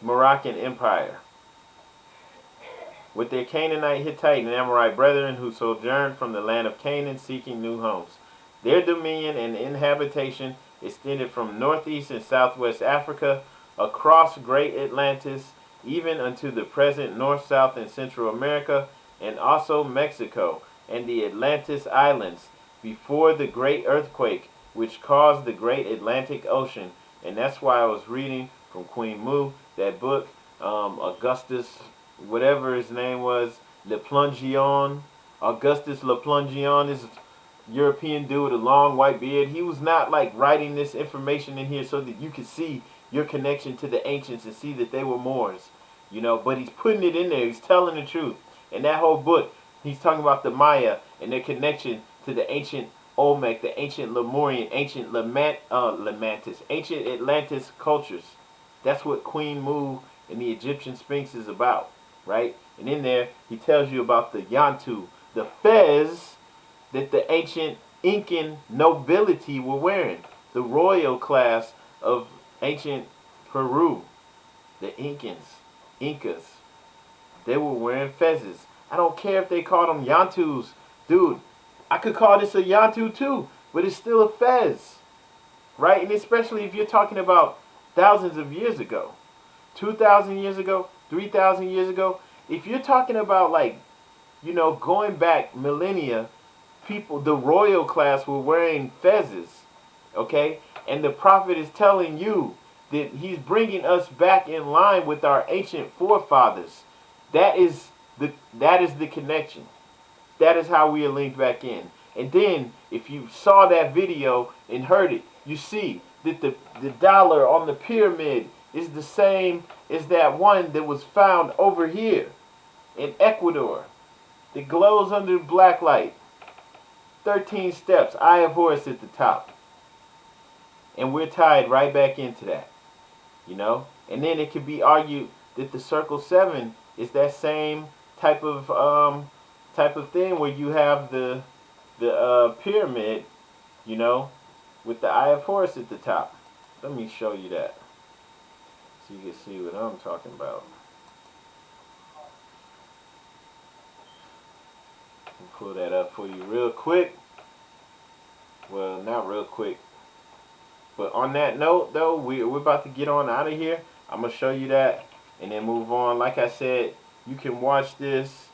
Moroccan Empire. With their Canaanite, Hittite, and Amorite brethren who sojourned from the land of Canaan seeking new homes. Their dominion and inhabitation extended from northeast and southwest Africa, across Great Atlantis, even unto the present North, South, and Central America, and also Mexico and the Atlantis Islands before the great earthquake which caused the great Atlantic Ocean. And that's why I was reading from Queen Mu, that book, Augustus, whatever his name was, Le Plongeon. Augustus Le Plongeon is European dude with a long white beard. He was not like writing this information in here so that you could see your connection to the ancients and see that they were Moors, you know, but he's putting it in there. He's telling the truth. In that whole book, he's talking about the Maya and their connection to the ancient Olmec, the ancient Lemurian, ancient Lemantis, ancient Atlantis cultures. That's what Queen Mu and the Egyptian Sphinx is about, right? And in there, he tells you about the Yantu, the fez that the ancient Incan nobility were wearing, the royal class of ancient Peru, the Incas. They were wearing fezzes. I don't care if they call them Yantus. Dude, I could call this a Yantu too, but it's still a fez, right? And especially if you're talking about thousands of years ago, 2,000 years ago, 3,000 years ago. If you're talking about, like, you know, going back millennia, people, the royal class were wearing fezzes, okay? And the prophet is telling you that he's bringing us back in line with our ancient forefathers. That is the connection. That is how we are linked back in. And then, if you saw that video and heard it, you see that the dollar on the pyramid is the same as that one that was found over here in Ecuador. That glows under black light. 13 steps, Eye of Horus at the top. And we're tied right back into that. You know? And then it could be argued that the circle 7 is that same type of thing where you have the pyramid, you know, with the Eye of Horus at the top. Let me show you that so you can see what I'm talking about. I'll pull that up for you real quick. Well, not real quick, but on that note though, we're about to get on out of here. I'm gonna show you that and then move on. Like I said, you can watch this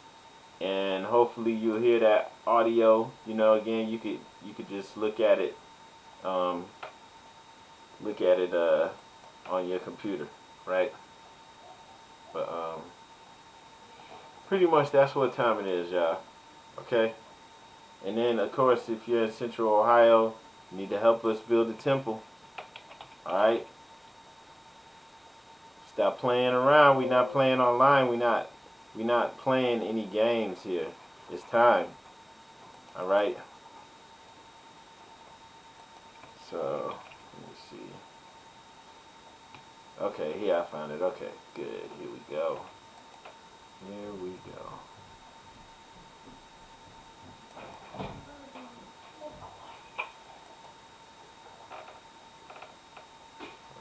and hopefully you'll hear that audio. You know, again, you could just look at it on your computer, right? But pretty much that's what time it is, y'all. Okay? And then, of course, if you're in Central Ohio, you need to help us build a temple. Alright? Stop playing around. We're not playing online. We're not playing any games here. It's time. Alright? So, let me see. Okay, here I found it. Okay, good. Here we go. Here we go.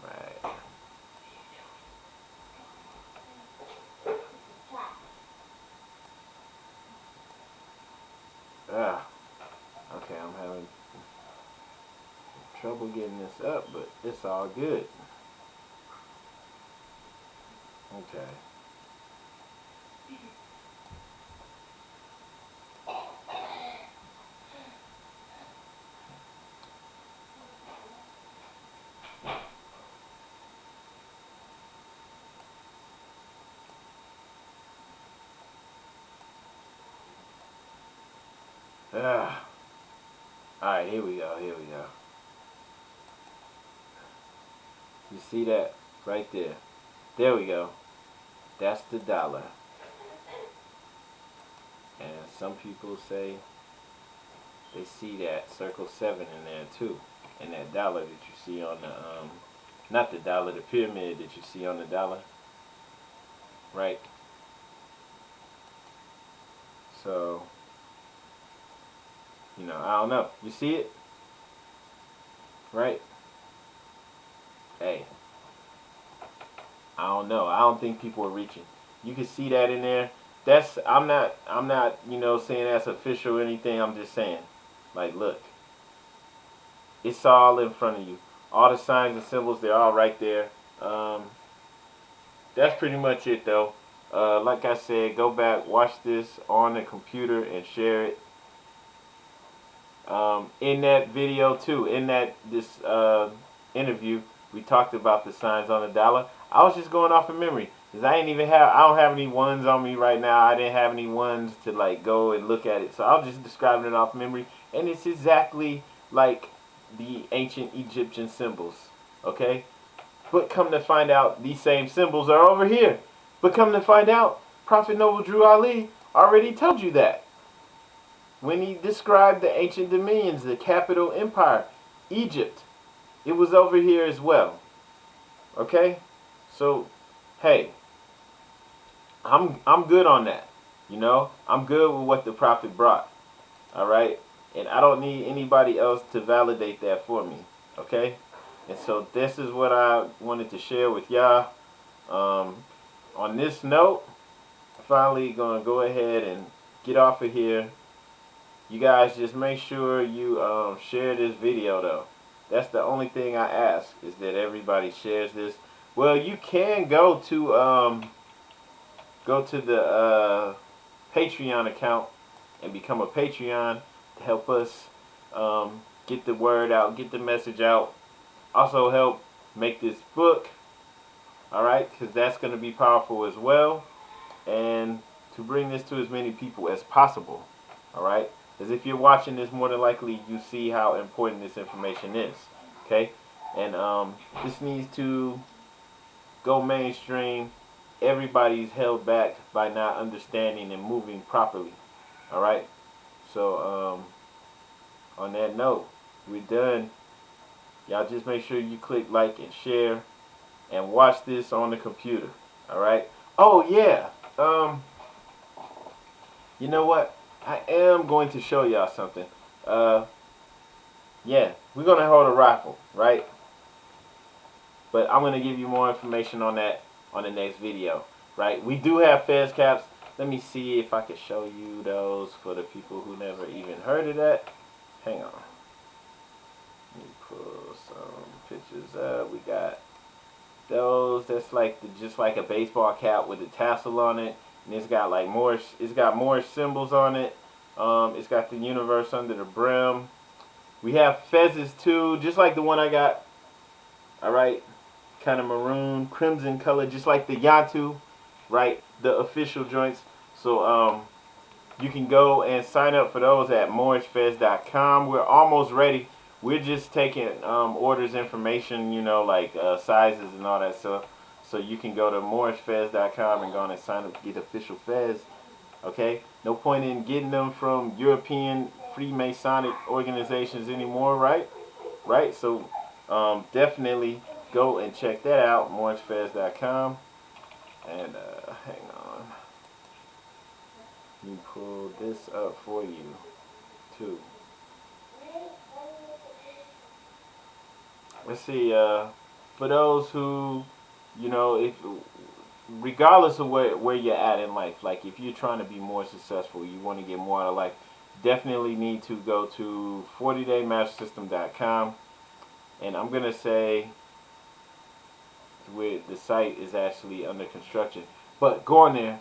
Right. Okay, I'm having trouble getting this up, but it's all good. Okay. Alright, here we go, here we go. You see that right there? There we go. That's the dollar. And some people say they see that circle 7 in there too. And that dollar that you see on the, not the dollar, the pyramid that you see on the dollar. Right? So, you know, I don't know. You see it? Right? Hey. I don't know. I don't think people are reaching. You can see that in there. That's, I'm not, you know, saying that's official or anything. I'm just saying, like, look. It's all in front of you. All the signs and symbols, they're all right there. That's pretty much it, though. Like I said, go back, watch this on the computer, and share it. In that video too, in this interview, we talked about the signs on the dollar. I was just going off of memory because I don't have any ones on me right now. I didn't have any ones to like go and look at it, so I was just describing it off memory, and it's exactly like the ancient Egyptian symbols. Okay, but come to find out, these same symbols are over here. But come to find out, Prophet Noble Drew Ali already told you that when he described the ancient dominions, the capital empire, Egypt, it was over here as well. Okay? So, hey, I'm good on that. You know, I'm good with what the prophet brought. All right? And I don't need anybody else to validate that for me. Okay? And so this is what I wanted to share with y'all. On this note, finally gonna go ahead and get off of here. You guys just make sure you share this video though. That's the only thing I ask, is that everybody shares this. Well, you can go to the Patreon account and become a Patreon to help us get the word out, get the message out. Also help make this book, alright, because that's going to be powerful as well. And to bring this to as many people as possible, alright? Because if you're watching this, more than likely you see how important this information is, okay? And this needs to go mainstream. Everybody's held back by not understanding and moving properly, alright? So on that note, we're done. Y'all just make sure you click like and share and watch this on the computer, alright? Oh yeah, you know what? I am going to show y'all something. Yeah, we're going to hold a raffle, right? But I'm going to give you more information on that on the next video, right? We do have Fez caps. Let me see if I can show you those for the people who never even heard of that. Hang on. Let me pull some pictures up. We got those. That's like just like a baseball cap with a tassel on it. And it's got like Moorish symbols on it. It's got the universe under the brim. We have fezzes too, just like the one I got. Alright. Kind of maroon, crimson color, just like the Yantu, right? The official joints. So you can go and sign up for those at moorishfez.com. We're almost ready. We're just taking orders information, you know, like sizes and all that stuff. So you can go to moorishfez.com and go on and sign up to get official Fez. Okay? No point in getting them from European Freemasonic organizations anymore, right? Right? So definitely go and check that out, moorishfez.com. And hang on. Let me pull this up for you too. Let's see, for those who, you know, if regardless of where you're at in life, like if you're trying to be more successful, you want to get more out of life, definitely need to go to 40daymastersystem.com. And I'm going to say where the site is actually under construction. But go on there,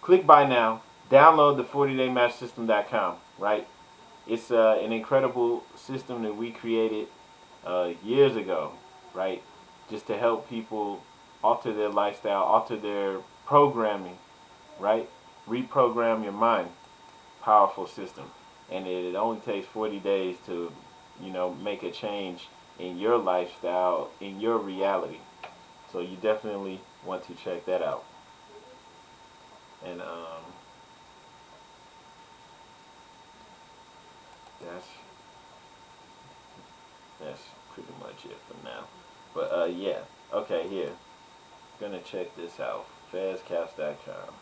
click buy now, download the 40daymastersystem.com, right? It's an incredible system that we created years ago, right? Just to help people alter their lifestyle, alter their programming, right? Reprogram your mind. Powerful system. And it only takes 40 days to, you know, make a change in your lifestyle, in your reality. So you definitely want to check that out. And that's pretty much it for now. But yeah, okay, here. Gonna check this out. Fezcaps.com.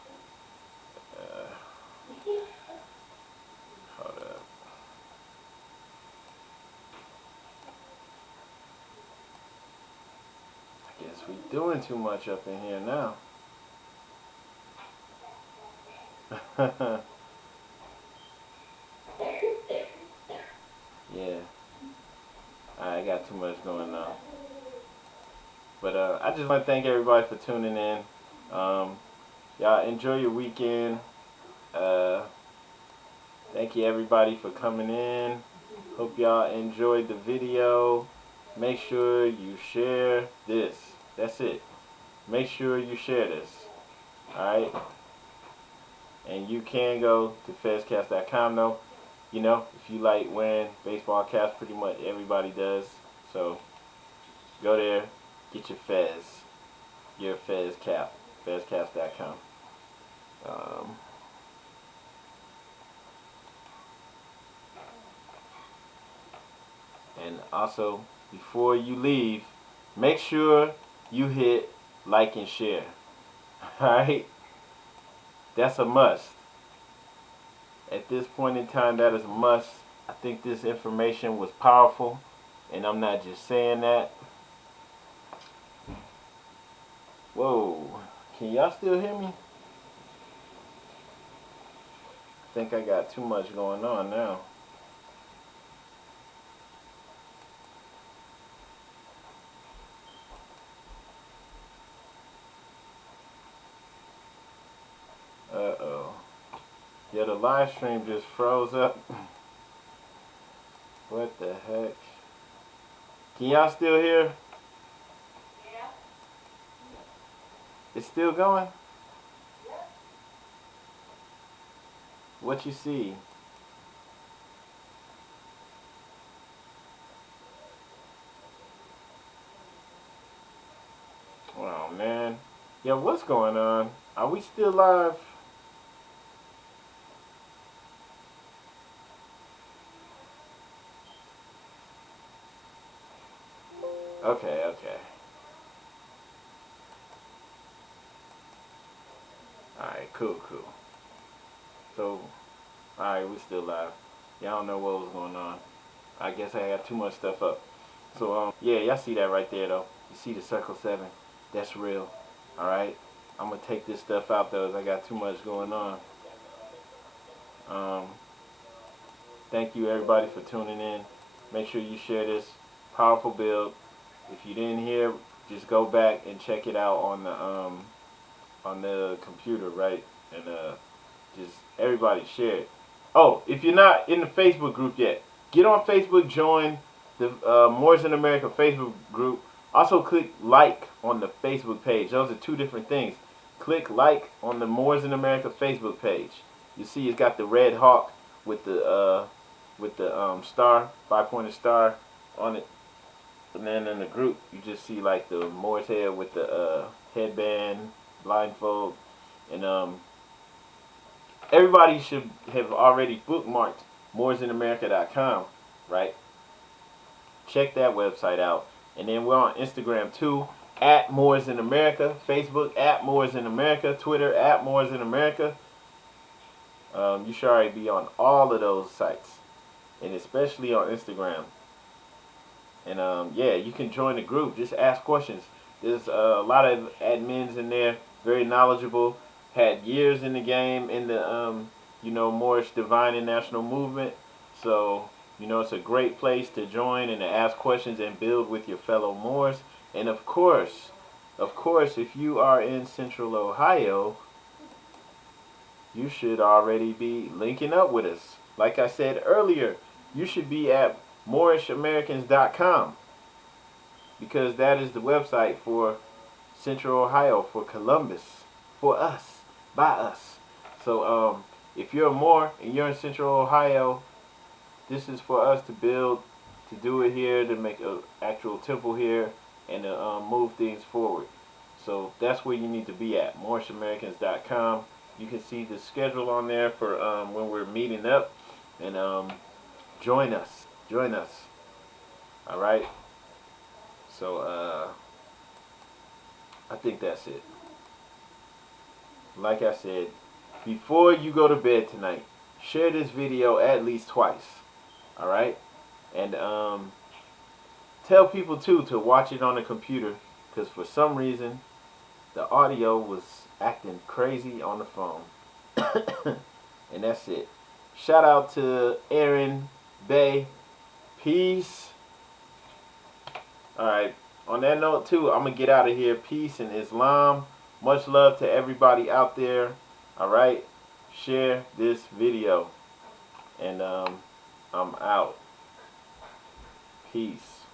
Hold up. I guess we're doing too much up in here now. Yeah. I got too much going on. But I just want to thank everybody for tuning in. Y'all enjoy your weekend. Thank you everybody for coming in. Hope y'all enjoyed the video. Make sure you share this. That's it. Make sure you share this. Alright? And you can go to fezcast.com though. You know, if you like wearing baseball caps, pretty much everybody does. So go there, get your Fez. Your Fez cap. Fezcast.com. And also, before you leave, make sure you hit like and share. Alright? That's a must. At this point in time, that is a must. I think this information was powerful, and I'm not just saying that. Whoa. Can y'all still hear me? I think I got too much going on now. Uh-oh. Yeah, the live stream just froze up. What the heck? Can y'all still hear? Yeah. It's still going? Yeah. What you see? Oh man. Yeah, what's going on? Are we still live? Okay. Alright, cool. So, alright, we still live. Y'all don't know what was going on. I guess I got too much stuff up. So, yeah, y'all see that right there, though. You see the circle 7. That's real. Alright? I'm going to take this stuff out, though, as I got too much going on. Thank you, everybody, for tuning in. Make sure you share this powerful build. If you didn't hear, just go back and check it out on the computer, right? And just everybody share it. Oh, if you're not in the Facebook group yet, get on Facebook, join the Moorish American Facebook group. Also click like on the Facebook page. Those are two different things. Click like on the Moorish American Facebook page. You see it's got the red hawk with the star, 5-pointed star on it. And then in the group, you just see like the Moorish head with the headband, blindfold, and everybody should have already bookmarked moorishinamerica.com, right? Check that website out. And then we're on Instagram too, at Moorish in America, Facebook at Moorish in America, Twitter at Moorish in America. You should already be on all of those sites, and especially on Instagram. And yeah, you can join the group. Just ask questions. There's a lot of admins in there, very knowledgeable, had years in the game in the Moorish Divine and National Movement. So it's a great place to join and to ask questions and build with your fellow Moors. And of course, if you are in Central Ohio, you should already be linking up with us. Like I said earlier, you should be at MoorishAmericans.com, because that is the website for Central Ohio, for Columbus, for us, by us. So if you're a Moor and you're in Central Ohio, this is for us to build, to do it here, to make an actual temple here, and to move things forward. So that's where you need to be at, MoorishAmericans.com. You can see the schedule on there for when we're meeting up, and join us. Alright? So I think that's it. Like I said, before you go to bed tonight, share this video at least twice. Alright? And tell people too to watch it on the computer, because for some reason the audio was acting crazy on the phone. And that's it. Shout out to Aaron Bay. Peace. Alright, on that note too, I'm going to get out of here. Peace in Islam. Much love to everybody out there. Alright? Share this video. And I'm out. Peace.